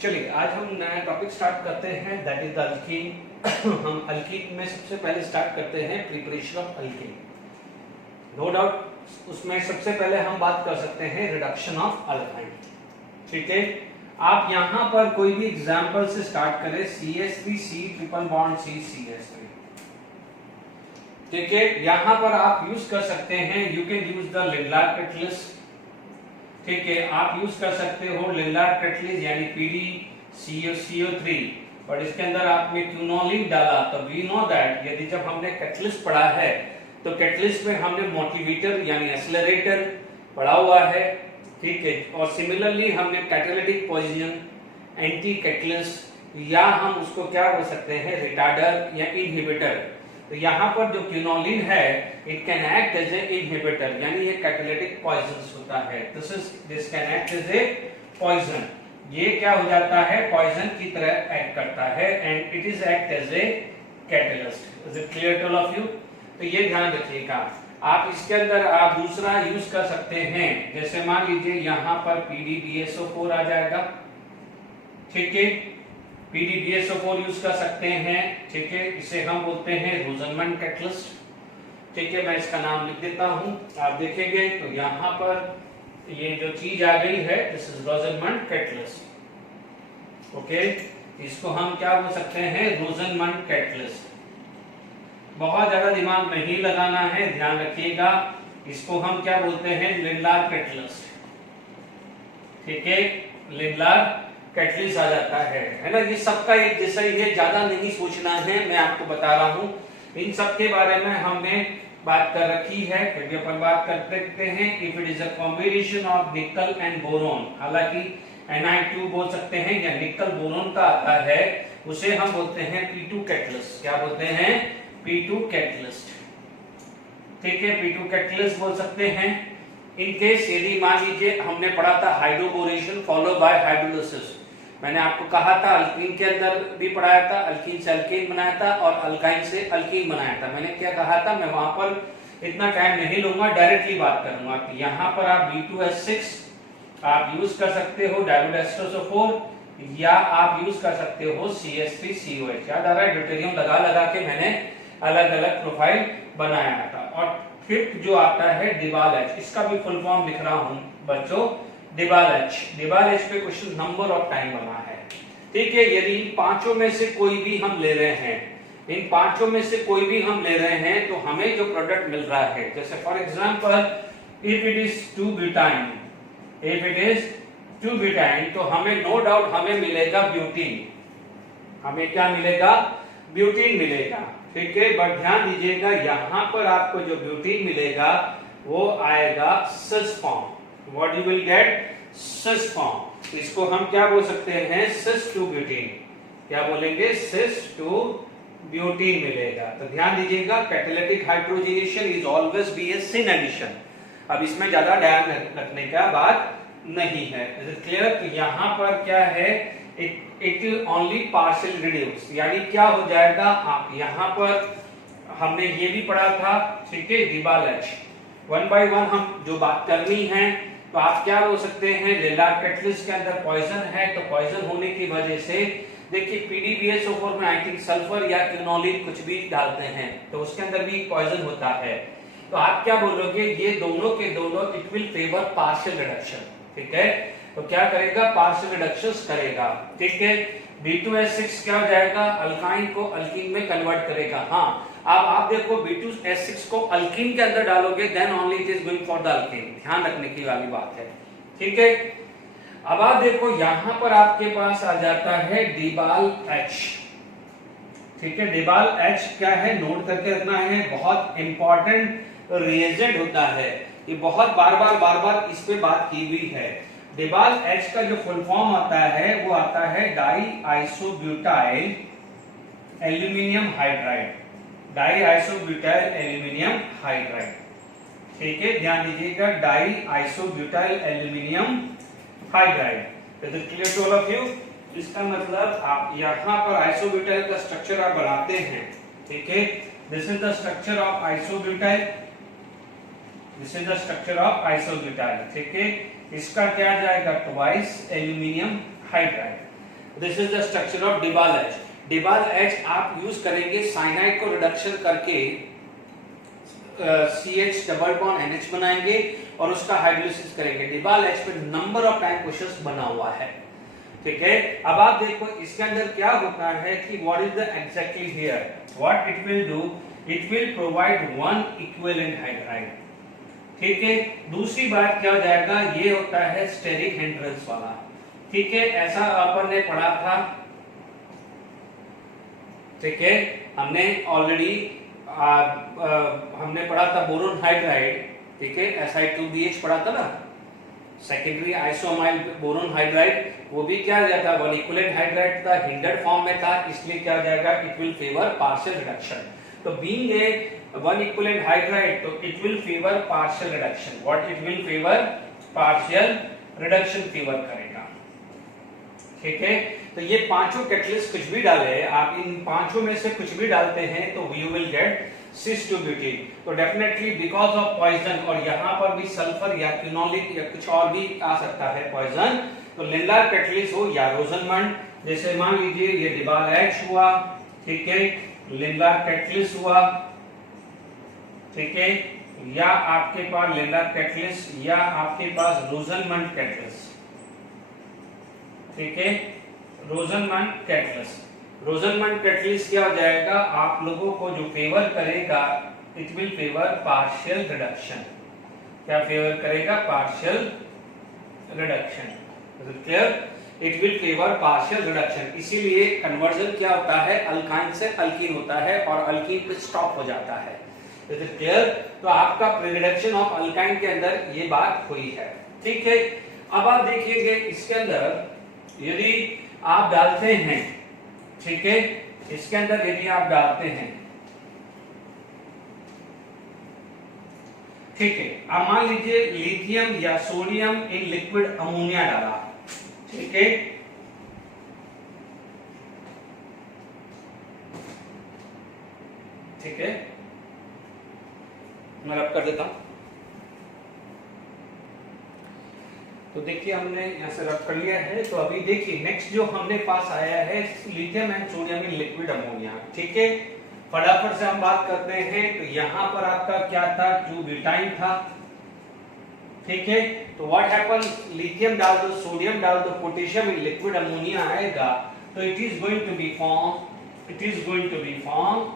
चलिए आज हम नया टॉपिक स्टार्ट करते हैं, दैट इज द अल्कीन। हम अल्कीन में सबसे पहले स्टार्ट करते हैं preparation of alkene. No doubt उसमें सबसे पहले हम बात कर सकते हैं रिडक्शन ऑफ अल्काइन। ठीक है, आप यहां पर कोई भी एग्जांपल से स्टार्ट करें, CH3 C triple bond C CH3। ठीक है, यहां पर आप यूज कर सकते हैं, you can use the Lingard catalyst. ठीक है, आप यूज कर सकते हो लिंगार्ड कैटलिस्ट यानी PdCO3, और इसके अंदर आपने क्विनोलिन डाला तो वी नो दैट यदि जब हमने कैटलिस्ट पढ़ा है तो कैटलिस्ट में हमने मोटिवेटर यानी एक्सेलरेटर पढ़ा हुआ है। ठीक है, और सिमिलरली हमने कैटालिटिक पॉइजन, एंटी कैटलिस्ट, या हम उसको क्या बोल सकते हैं रिटार्डर या इनहिबिटर। तो यहाँ पर जो क्विनोलिन है it can act as a inhibitor, यानी ये कैटालिटिक पॉइजन होता है। This can act as a poison, ये क्या हो जाता है पॉइजन की तरह एक्ट करता है, and it is act as a catalyst. Is it clear to all of you? तो ये ध्यान रखिएगा। आप इसके अंदर आप दूसरा यूज कर सकते हैं, जैसे मान लीजिए यहाँ पर PdBSO4 आ जाएगा। ठीक है, PdBSO4 यूज कर सकते हैं। ठीक है, इसे हम बोलते हैं रोजनमैन कैटलिस्ट। ठीक है, मैं इसका नाम लिख देता हूं, आप देखेंगे तो यहाँ पर ये जो चीज आ गई है दिस इज रोजनमैन कैटलिस्ट। ओके, इसको हम क्या बोल सकते हैं रोजनमैन कैटलिस्ट। बहुत ज्यादा दिमाग नहीं लगाना है, ध्यान रखिएगा। इसको हम क्या बोलते हैं लिंगार्ड कैटलिस्ट। ठीक है, लिंगार्ड कैटलिस्ट आ जाता है ना। ये सबका एक जैसा ही है, ज्यादा नहीं सोचना है, मैं आपको बता रहा हूं। इन सब के बारे में हमने बात कर रखी है, फिर भी अपन बात कर सकते हैं। If it is a combination of निकल एंड बोरोन, हालांकि Ni2 बोल सकते हैं या निकल बोरोन का आता है, उसे हम बोलते हैं P2 कैटलिस्ट। क्या बोलते हैं? P2 catalyst. ठीक है, P2 कैटलिस्ट बोल सकते हैं। इन केस यदि मान लीजिए हमने पढ़ा था हाइड्रोबोरेशन फॉलो बाय हाइड्रोलिसिस, मैंने आपको कहा था अल्कीन के अंदर भी पढ़ाया था, अल्कीन से अल्कीन बनाया था और अल्काइन से अल्कीन बनाया था। मैंने क्या कहा था, मैं वहां पर इतना टाइम नहीं लूंगा, डायरेक्टली बात करूंगा कि यहाँ पर आप B2H6 आप यूज कर सकते हो, डायोडो-SO4, या आप यूज कर सकते हो CH3COH। याद आ रहा है, ड्यूटेरियम लगा लगा के मैंने अलग अलग प्रोफाइल बनाया था। और फिफ्थ जो आता है डिबाल एच, इसका भी फुल फॉर्म लिख रहा हूं बच्चों, डिबाल एच। डिबाल एच पे क्वेश्चन नंबर ऑफ टाइम बना है। ठीक है, यदि इन पांचों में से कोई भी हम ले रहे हैं, इन पांचों में से कोई भी हम ले रहे हैं, तो हमें जो प्रोडक्ट मिल रहा है, जैसे for example if it is two butyne, if it is two butyne, तो हमें नो डाउट हमें मिलेगा ब्यूटीन। हमें क्या मिलेगा? ब्यूटीन मिलेगा। ठीक है, बट ध्यान दीजिएगा यहाँ पर आपको जो ब्यूटीन मिलेगा वो आएगा cis form. What you will get? Cis form। इसको हम क्या बोल सकते हैं? Cis-2-butene। क्या बोलेंगे? Cis-2-butene मिलेगा। तो ध्यान दीजिएगा, catalytic hydrogenation is always be a syn addition. अब इसमें ज्यादा ध्यान रखने का बात नहीं है। Is it clear? तो यहाँ पर क्या है, it will only partial reduce, यानी क्या हो जाएगा, आप यहाँ पर हमने ये भी पढ़ा था। ठीक है, डिबाल एच, 1 by 1 हम जो बात करनी है, तो आप क्या बोल सकते हैं लिंगार्ड कैटलिस्ट के अंदर पॉइजन है, तो पॉइजन होने की वजह से देखिए PdBSO4 में आई थिंक सल्फर या क्विनोलिन कुछ भी डालते हैं, तो उसके अंदर भी पॉइजन होता है। तो आप क्या बोलोगे, ये दोनों के दोनों it will favour partial reduction. ठीक है, तो क्या करेगा? पार्शियल रिडक्शन करेगा। ठीक है, B2H6 क्या हो जाएगा? अल्काइन को अल्कीन में कन्वर्ट करेगा। हाँ, अब आप देखो B2H6 को अल्कीन के अंदर डालोगे, then only it is going for the alkene. ध्यान रखने की वाली बात है। ठीक है, अब आप देखो यहां पर आपके पास आ जाता है डिबाल एच। ठीक है, डिबाल एच क्या है, नोट करके रखना है, बहुत इंपॉर्टेंट रिएजेंट होता है। ये बहुत बार बार इस पे बात की हुई है। डिबाल एच का जो फुल फॉर्म आता है वो आता है di isobutyl aluminium hydride. Di isobutyl aluminium hydride. ठीक है, ध्यान दीजिएगा, di isobutyl aluminium hydride. Is it clear to all of you? इसका मतलब आप यहाँ पर आइसोब्यूटाइल का स्ट्रक्चर आप बनाते हैं। ठीक है, this is the structure of isobutyl, this is the structure of isobutyl. ठीक है, इसका क्या जाएगा? Twice aluminium hydride. This is the structure of DIBAL H. DIBAL H आप यूज करेंगे साइनाइड को रिडक्शन करके CH डबल बॉन्ड NH बनाएंगे और उसका हाइड्रोलिसिस करेंगे। डिबाल एच पे नंबर ऑफ टाइम क्वेश्चंस बना हुआ है, ठीक है। अब आप देखो इसके अंदर क्या होता है कि what is the exactly here what it will do, it will provide one equivalent hydride, ठीक है। दूसरी बात क्या हो जाएगा, ये होता है स्टेरिक हिंड्रेंस वाला, ठीक है। ऐसा अपन ने पढ़ा था, ठीक है, हमने ऑलरेडी हमने पढ़ा था बोरोन हाइड्राइड, ठीक है, Si2BH पढ़ा था ना, सेकेंडरी आइसोमाइल बोरोन हाइड्राइड, वो भी क्या हो जाता है वन इक्विवेलेंट हाइड्राइड था, हिंडर्ड फॉर्म में था, इसलिए क्या हो जाएगा it will favour partial reduction. तो being a one equivalent hydride तो it will favour partial reduction, what it will favour partial reduction favour करेगा, ठीक है। तो ये पांचों कैटलिस्ट कुछ भी डाले, आप इन पांचों में से कुछ भी डालते हैं तो you will get cis two butene. तो डेफिनेटली बिकॉज ऑफ पॉइजन, और यहाँ पर भी सल्फर या क्विनोलिक या कुछ और भी आ सकता है पॉइजन, तो लिंडार कैटलिस्ट हो या रोजनमंड, जैसे मान लीजिए ये डिबाल एच हुआ, ठीक है, लिंडार कैटलिस्ट हुआ, ठीक है, या आपके पास लिंडार कैटलिस्ट या आपके पास रोजनमंड कैटलिस्ट, ठीक है, रोजनमंड कैटलिस्ट। रोजनमंड कैटलिस्ट क्या हो जाएगा, आप लोगों को जो फेवर करेगा it will favour partial reduction, क्या फेवर करेगा partial reduction, clear, it will favour partial reduction. इसीलिए कन्वर्जन क्या होता है, अल्काइन से अल्कीन होता है और अल्कीन पे स्टॉप हो जाता है, इज इट क्लियर। तो आपका रिडक्शन ऑफ अल्काइन के अंदर ये बात हुई है, ठीक है। अब आप देखिएगा इसके अंदर यदि आप डालते हैं, ठीक है, इसके अंदर यदि आप डालते हैं, ठीक है, अब मान लीजिए लिथियम या सोडियम इन लिक्विड अमोनिया डाला, ठीक है, ठीक है, मैं रब कर देता हूं। तो देखिए हमने यहाँ से रब कर लिया है। तो अभी देखिए नेक्स्ट जो हमने पास आया है lithium and sodium in liquid ammonia, ठीक है। फटाफट से हम बात करते हैं। तो यहाँ पर आपका क्या था, 2 ब्यूटाइन था, ठीक है। तो व्हाट हैपन, लिथियम डाल दो, सोडियम डाल दो, पोटेशियम इन लिक्विड अमोनिया आएगा, तो it is going to be form, it is going to be form,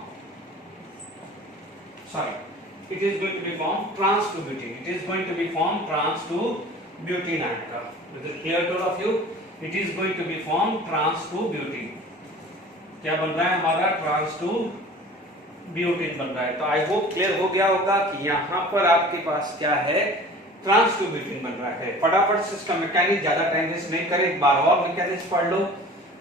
sorry, it is going to be form trans two butene, it is going to be form trans two butene आएगा। Is it clear to all of you, it is going to be form trans two butene, क्या बन रहा है हमारा, trans two butene बन रहा है। तो आई होप क्लियर हो गया होगा कि यहाँ पर आपके पास क्या है, ट्रांस टू ब्यूटीन बन रहा है। फटाफट से इसका मैकेनिक्स, ज्यादा टाइम वेस्ट नहीं करें, एक बार और मैकेनिक्स पढ़ लो,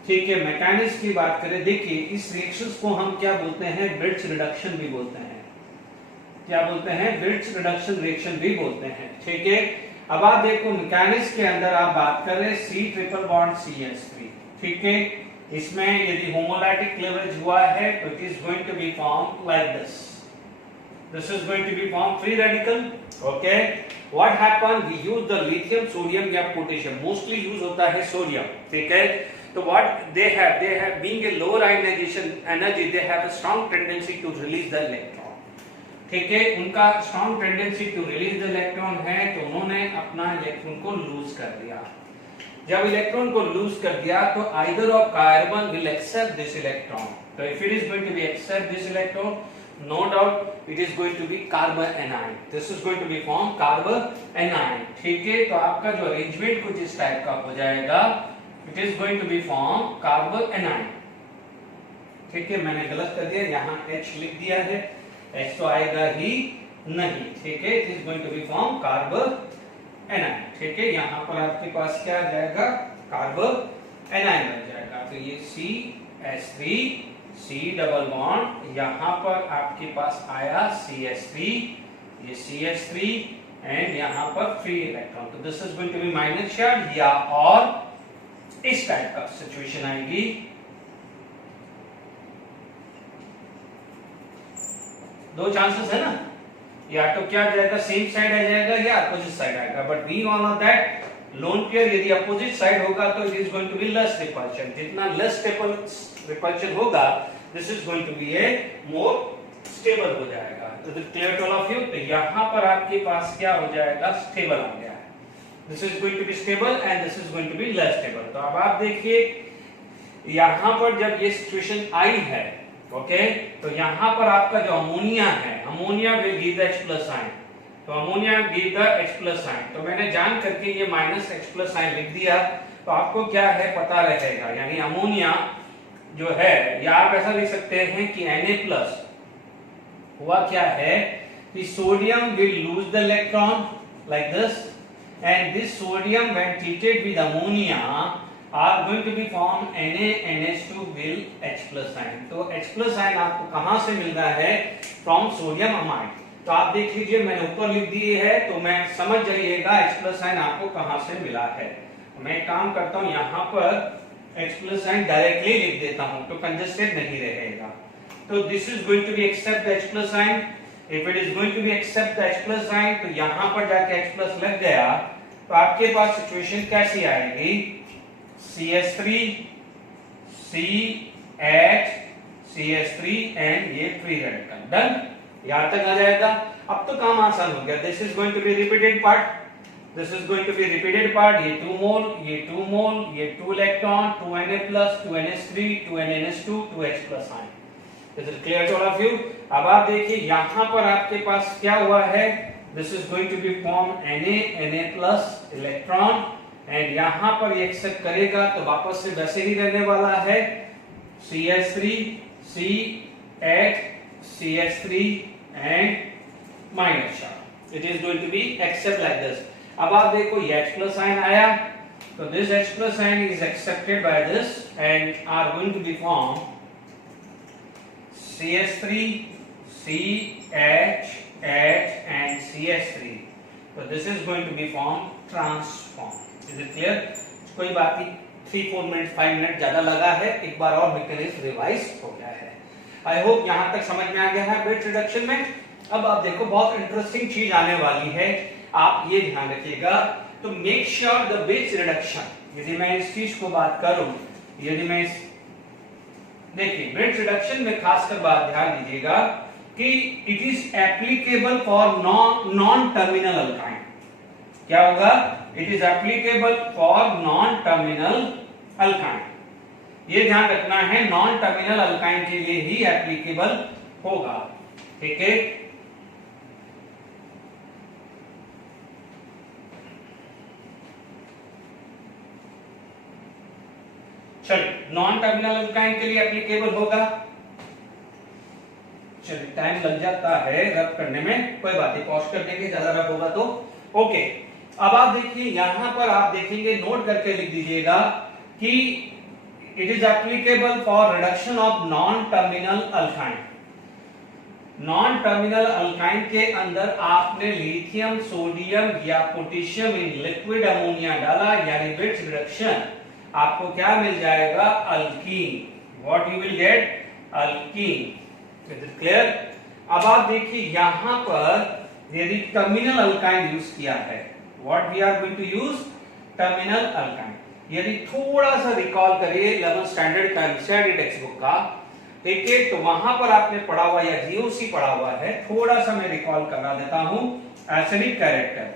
ठीक है। मैकेनिक्स की बात करें, देखिए इस रिएक्शंस को हम क्या बोलते हैं, ब्रिड्ज रिडक्शन भी बोलते हैं, क्या बोलते हैं, ब्रिड्ज रिडक्शन रिएक्शन भी बोलते हैं, ठीक है। अब आप देखो मैकेनिक्स के अंदर आप बात कर रहे हैं C ट्रिपल बॉन्ड CH3, ठीक है। इसमें यदि होमोलाइटिक क्लीवेज हुआ है तो it is going to be form like this, this is going to be form free radical, okay. What happen, we use the lithium, sodium या पोटेशियम, मोस्टली यूज होता है सोडियम, ठीक है। तो what they have being a lower ionisation energy, they have a strong tendency to release the electron, ठीक है। उनका strong tendency to release the electron है, तो उन्होंने अपना इलेक्ट्रॉन को लूज कर दिया। जब इलेक्ट्रॉन को लूज कर दिया तो either of carbon will accept this electron, तो if it is going to be accept this electron, no doubt it is going to be carbon anion, this is going to be form carbon anion, ठीक है। तो आपका जो arrangement कुछ इस type का हो जाएगा, it is going to be form carbon anion, ठीक है। मैंने गलत कर दिया, यहाँ H लिख दिया है, H तो आएगा ही नहीं, ठीक है। It is going to be form carbon anion, ठीक है। यहाँ पर आपके पास क्या आ जाएगा, कार्बन एनाइन बन जाएगा। तो ये CH3, C डबल बॉन्ड, यहाँ पर आपके पास आया CH3, ये CH3 एंड यहाँ पर फ्री इलेक्ट्रॉन, तो this is going to be minus charge, या और इस टाइप का सिचुएशन आएगी, दो चांसेस है ना, या तो क्या आ जाएगा, सेम साइड आ जाएगा या अपोजिट साइड आएगा, but we all know that lone pair यदि अपोजिट साइड होगा तो it is going to be less repulsion, जितना लेस रिपल्शन होगा this is going to be a more stable हो जाएगा। तो clear to all of you, तो यहां पर आपके पास क्या हो जाएगा, स्टेबल आ गया है, this is going to be stable and this is going to be less stable. तो अब आप देखिए यहां पर जब ये सिचुएशन आई है, ओके, तो यहां पर आपका जो अमोनिया है, ammonia will give the H+ sign, तो ammonia give the H+ sign, तो मैंने जान करके ये -H+ साइन लिख दिया, तो आपको क्या है पता रहेगा, यानी अमोनिया जो है, या आप ऐसा लिख सकते हैं कि Na+ हुआ क्या है कि sodium will lose the electron like this, and this sodium when treated with ammonia are going to be form NaNH2 will H+ sign. तो H+ साइन आपको कहां से मिल रहा है, फ्रॉम सोडियम अमाइड। तो आप देख लीजिए मैंने ऊपर लिख दिए है, तो मैं समझ जाइएगा H+ साइन आपको कहां से मिला है। मैं एक काम करता हूं, यहां पर H+ साइन डायरेक्टली लिख देता हूं तो कंजस्टेड नहीं रहेगा। तो this is going to be accept the H+ sign, if it is going to be accept the H+ sign, तो यहां पर जाके H+ लग गया, तो आपके पास सिचुएशन कैसी आएगी, CH3 CH CH3 एंड ये फ्री रेडिकल, डन, यहां तक आ जाएगा। अब तो काम आसान हो गया, this is going to be repeated part, this is going to be repeated part, ये 2 मोल, ये 2 मोल, ये 2 electron, 2 Na+, 2 NH3, 2 NaNH2, 2 H+ ion. Is it clear to all of you? अब आप देखिए यहां पर आपके पास क्या हुआ है, this is going to be form Na electron, and यहां पर ये एक्सेप्ट करेगा तो वापस से वैसे ही रहने वाला है, CH3 CH CH3 and minus charge, it is going to be accept like this. अब आप देखो ये H+ साइन आया, तो this H+ sign is accepted by this and are going to be form CH3 CH H and CH3, so this is going to be formed transform, is it clear? कोई बात नहीं, 3-4 minute 5 minute ज्यादा लगा है, एक बार और mechanism revise हो गया है। आई होप यहां तक समझ में आ गया है ब्रिज रिडक्शन में। अब आप देखो बहुत इंटरेस्टिंग चीज आने वाली है, आप ये ध्यान रखिएगा। तो make sure the bridge reduction, यदि मैं इस चीज को बात करूं, यदि मैं इस देखिए ब्रिज रिडक्शन में खासकर बात ध्यान दीजिएगा कि it is applicable for non terminal alkyne. क्या होगा, it is applicable for non terminal alkyne, ये ध्यान रखना है, नॉन टर्मिनल अल्काइन के लिए ही एप्लीकेबल होगा, ठीक है। चलिए नॉन टर्मिनल अल्काइन के लिए एप्लीकेबल होगा, चलिए टाइम लग जाता है रब करने में, कोई बात नहीं, पॉज कर देंगे ज्यादा रब होगा तो। ओके, अब आप देखिए यहां पर आप देखेंगे, नोट करके लिख दीजिएगा कि it is applicable for reduction of non terminal alkyne. Non terminal alkyne के अंदर आपने लिथियम सोडियम या पोटेशियम इन लिक्विड अमोनिया डाला, यानी ब्रिज रिडक्शन आपको क्या मिल जाएगा, alkyne, what you will gate, alkyne, is it clear. अब आप देखिए यहां पर यदि टर्मिनल अल्काइन यूज किया है, what we are going to use, terminal alkyne. यदि थोड़ा सा रिकॉल करिए 11th स्टैंडर्ड का एनसीईआरटी टेक्स्ट बुक का, ठीक है, तो वहां पर आपने पढ़ा हुआ या जीओसी पढ़ा हुआ है, थोड़ा सा मैं रिकॉल करा देता हूं। एसिडिक कैरेक्टर,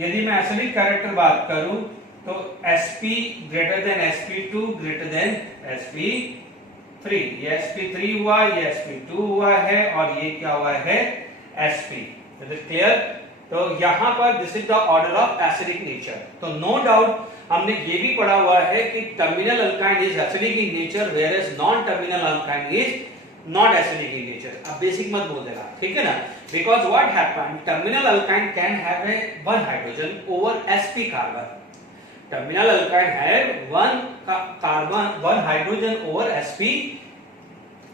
यदि मैं एसिडिक कैरेक्टर बात करूं तो Sp greater than Sp2 greater than Sp3, ये Sp3 हुआ, ये Sp2 हुआ है, और ये क्या हुआ है, Sp, इज इट क्लियर। तो यहां पर this is the order of acidic nature. तो नो डाउट हमने ये भी पढ़ा हुआ है कि terminal alkyne is acidic in nature, whereas non terminal alkyne is not acidic in nature. अब बेसिक मत बोल देना, ठीक है ना, because what happen, terminal alkyne can have a one hydrogen over Sp carbon, terminal alkyne है one carbon, one hydrogen over Sp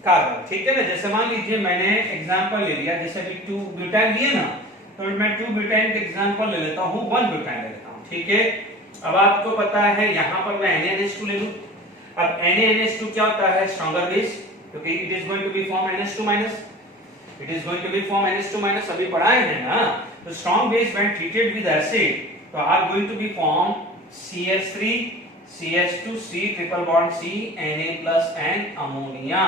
carbon, ठीक है ना। जैसे मान लीजिए मैंने एग्जांपल ले लिया, जैसे अभी 2 ब्यूटान लिए ना, तो मैं 2 ब्यूटान का एग्जांपल ले लेता हूं, 1 ब्यूटान ले लेता हूं, ठीक है। अब आपको पता है यहां पर मैं NaNH2 ले लूं। अब NaNH2 क्या होता है, स्ट्रॉन्गर बेस, क्योंकि it is going to be form NH2 minus, it is going to be form NH2 minus, अभी पढ़ाए हैं ना। तो strong base when treated with acid तो are going to be form CH3 CH2 C triple bond C Na+N ammonia.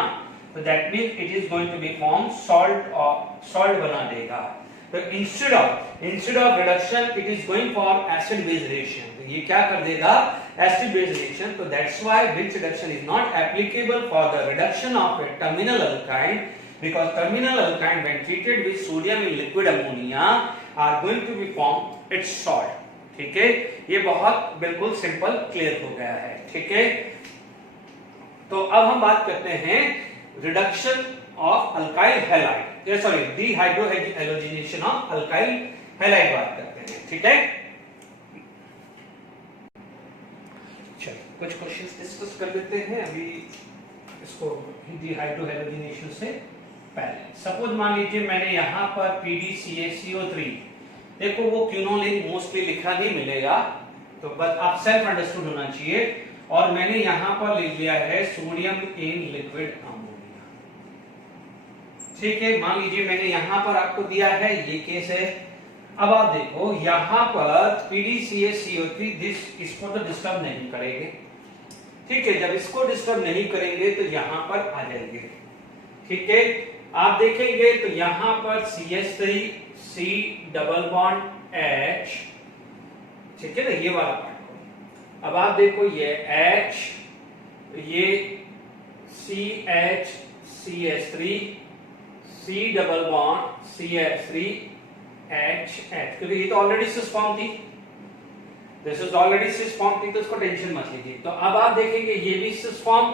तो that means it is going to be form salt और salt बना देगा। तो instead of reduction it is going for acid base reaction. तो ये क्या कर देगा, एसिड बेस रिएक्शन। तो that's why Winch reduction is not applicable for the reduction of a terminal alkyne, because terminal alkyne when treated with sodium in liquid ammonia are going to be form its salt। ठीक है, ये बहुत बिल्कुल simple clear हो गया है। ठीक है, तो अब हम बात करते हैं reduction of alkyl halide, sorry dehydrohalogenation of alkyl halide बात करते हैं। ठीक है, चलिए कुछ क्वेश्चंस डिस्कस कर लेते हैं अभी इसको डिहाइड्रोहैलोजिनेशन से पहले। सपोज मान लीजिए मैंने यहाँ पर PdCaCO3, देखो वो क्विनोलिन मोस्टली लिखा नहीं मिलेगा, तो बस आप सेल्फ अंडरस्टूड होना चाहिए। और मैंने यहाँ पर लिख लिया है सोडियम इन लिक्विड अमोनिया। ठीक है, मान लीजिए मैंने यहाँ पर आपको दिया है, ये केस है। अब आप देखो यहाँ पर PdCaCO3 इसको तो डिस्टर्ब नहीं करेंगे। ठीक है, जब इसको डिस्टर्ब नहीं करेंगे तो यहाँ पर आ जाएंगे। ठीक है, आप देखेंगे तो यहाँ पर CH3 C double bond H, ठीक है ना, ये वाला पार्ट। अब आप देखो ये H, ये CH CH3 C double bond CH3 H H, क्योंकि ये तो ऑलरेडी सिस फॉर्म थी, this is already cis form थी, तो इसको टेंशन मत लीजिए। तो अब आप देखेंगे ये भी सिस फॉर्म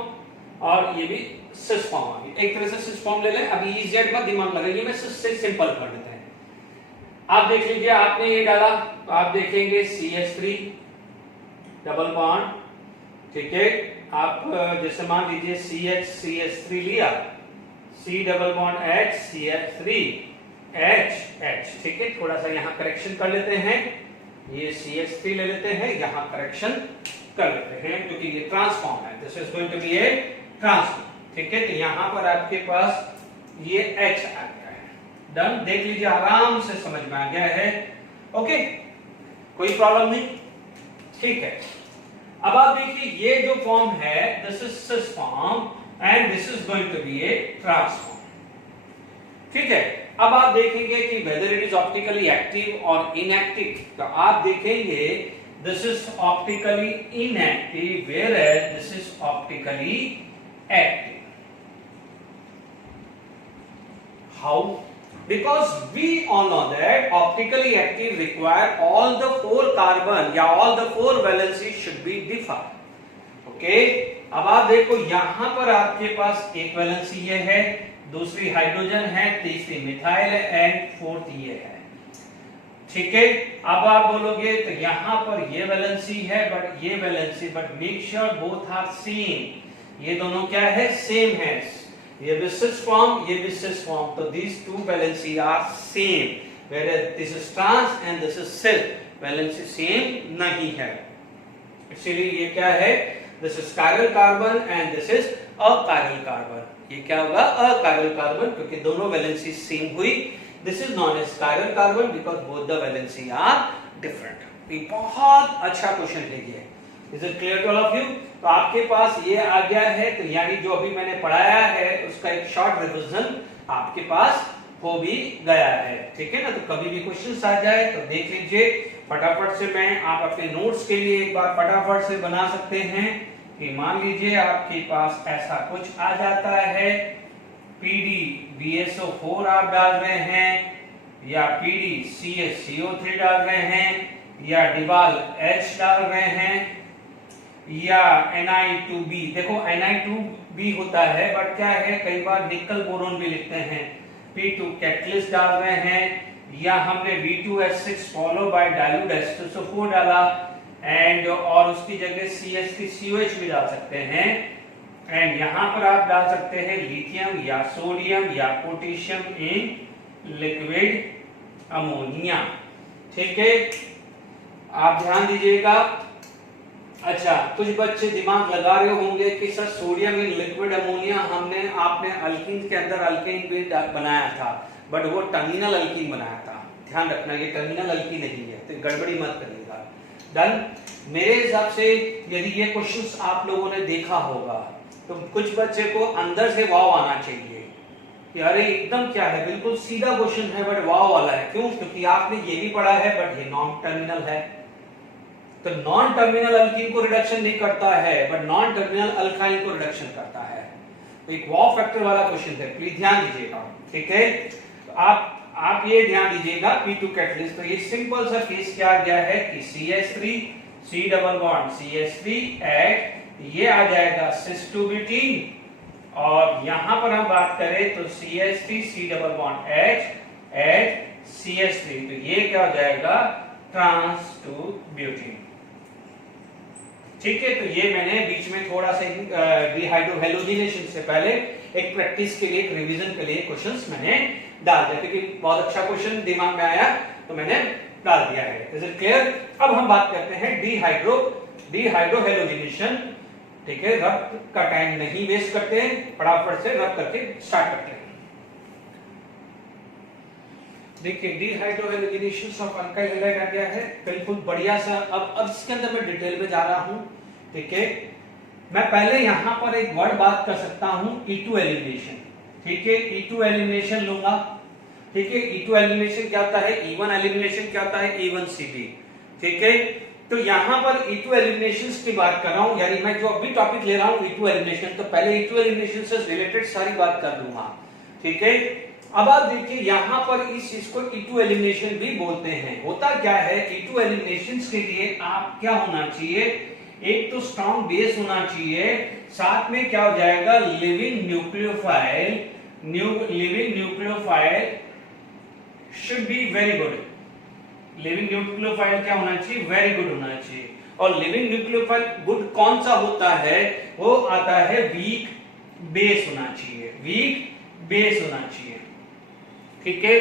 और ये भी सिस फॉर्म आ गई। एक तरह से सिस फॉर्म ले लें, अभी EZ मत दिमाग लगाइए, मैं सिस से सिंपल कर देते हैं। आप देख लीजिए, आपने ये डाला तो आप देखेंगे CH3 डबल बॉन्ड। ठीक है, आप जैसे मान लीजिए CH CH3 लिया, C double bond H CH3 H H। ठीक है, थोड़ा सा यहाँ करेक्शन कर लेते हैं, ये CH3 ले लेते हैं, यहाँ करेक्शन कर लेते हैं क्योंकि ये ट्रांसफॉर्म है, this is going to be a trans form. ठीक है, तो यहाँ पर आपके पास ये H आ गया है। डन, देख लीजिए आराम से समझ में आ गया है। ओके, कोई प्रॉब्लम नहीं। ठीक है, अब आप देखिए ये जो फॉर्म है this is cis form and this is going to be a trans form. ठीक है, अब आप देखेंगे कि whether it is optically active और इनएक्टिव। तो आप देखेंगे this is optically inactive whereas this is optically active. How? Because we all know that optically active require all the 4 carbon या all the 4 valencies should be different. Okay? अब आप देखो यहाँ पर आपके पास एक वैलेंसी ये है, दूसरी हाइड्रोजन है, तीसरी मिथाइल है एंड फोर्थ ये है। ठीक है, अब आप बोलोगे तो यहाँ पर ये वैलेंसी है बट ये valency, but make sure both are same. ये दोनों क्या है, सेम है। ये भी सिस फॉर्म, ये भी सिस फॉर्म, तो these two valency are same, whereas this is trans and this is cis, valency same नहीं है। इसलिए ये क्या है, this is chiral carbon and this is achiral carbon। ये क्या होगा, achiral carbon, क्योंकि दोनों valency सेम हुई। This is known as chiral carbon because both the valency are different। ये बहुत अच्छा क्वेश्चन है ये। Is it clear to all of you? तो आपके पास ये आ गया है, तो यानी जो अभी मैंने पढ़ाया है उसका एक शॉर्ट रिवीजन आपके पास हो भी गया है। ठीक है ना, तो कभी भी क्वेश्चन आ जाए तो देख लीजिए फटाफट से। मैं आप अपने नोट्स के लिए एक बार फटाफट से बना सकते हैं कि मान लीजिए आपके पास ऐसा कुछ आ जाता है, PdBSO4 आप डाल रहे हैं या PdCaCO3 डाल रहे हैं या डिबाल H डाल रहे हैं या Ni2B। देखो Ni2B होता है बट क्या है, कई बार निकल बोरोन भी लिखते हैं। P2 कैटलिस्ट डाल रहे हैं या हमने B2S6 follow by dilute H2SO4 डाला एंड और उसकी जगह CH3COH भी डाल सकते हैं। एंड यहाँ पर आप डाल सकते हैं लिथियम या सोडियम या पोटेशियम इन लिक्विड अमोनिया। ठीक है, आप ध्यान दीजिएगा। अच्छा, कुछ बच्चे दिमाग लगा रहे होंगे कि sir sodium in liquid ammonia आपने अल्कीन के अंदर अल्केन भी बनाया था, बट वो टर्मिनल अल्कीन बनाया था। ध्यान रखना ये टर्मिनल अल्कीन नहीं है, तो गड़बड़ी मत करिएगा। डन। मेरे हिसाब से यदि ये क्वेश्चंस आप लोगों ने देखा होगा तो कुछ बच्चे को अंदर से वाव आना चाहिए कि अरे एकदम क्या है, बिल्कुल सीधा क्वेश्चन है बट वाव वाला है। क्यों? क्योंकि आपने ये भी पढ़ा है बट ये नॉन टर्मिनल है, तो नॉन टर्मिनल अल्कीन को रिडक्शन नहीं करता है बट नॉन टर्मिनल अल्काइन को रिडक्शन करता है। तो एक वाव फैक्टर वाला क्वेश्चन है, प्लीज ध्यान दीजिएगा। ठीक है, तो आप ये ध्यान दीजिएगा P2 कैटलिस्ट। तो ये सिंपल सा केस क्या आ गया है कि CH3 C double bond CH3 eight ये आ जाएगा cis2butene, और यहां पर हम बात करें तो CH3 C double bond H at CH3, तो ये क्या हो जाएगा ट्रांस 2 ब्यूटीन। ठीक है, तो ये मैंने बीच में थोड़ा सा डिहाइड्रोहेलोजिनेशन से पहले एक प्रैक्टिस के लिए, एक रिवीजन के लिए क्वेश्चंस मैंने डाल दिया, क्योंकि बहुत अच्छा क्वेश्चन दिमाग में आया तो मैंने डाल दिया है। Is it clear? अब हम बात करते हैं डिहाइड्रोहेलोजिनेशन। ठीक है, रब का टाइम नहीं वेस्ट करते हैं, फटाफट से रब करके स्टार्ट करते हैं। देखिए डिहाइड्रोहेलोजिनेशन ऑफ अल्काइल हैलाइड आ गया है, बिल्कुल बढ़िया सा। अब इसके अंदर मैं डिटेल में जा रहा हूं। ठीक है, मैं पहले यहां पर एक वर्ड बात कर सकता हूं E2 एलिमिनेशन। ठीक है, E2 एलिमिनेशन लूंगा। ठीक है, E2 एलिमिनेशन क्या होता है, E1 एलिमिनेशन क्या होता है, E1CB। ठीक है, तो यहां पर E2 एलिमिनेशन की बात कर रहा हूं, यानी मैं जो अभी टॉपिक ले रहा हूं E2 एलिमिनेशन, तो पहले E2 एलिमिनेशन से रिलेटेड सारी बात कर लूंगा। ठीक है, अब आप देखिए यहां पर इस चीज को E2 एलिमिनेशन भी बोलते हैं। होता क्या है, E2 एलिमिनेशन के लिए आप क्या होना चाहिए, एक तो स्ट्रॉन्ग बेस होना चाहिए, साथ में क्या हो जाएगा living nucleophile should be very good. Living nucleophile क्या होना चाहिए, वेरी गुड होना चाहिए। और लिविंग न्यूक्लियोफाइल गुड कौन सा होता है, वो आता है वीक बेस होना चाहिए, वीक बेस होना चाहिए। ठीक है,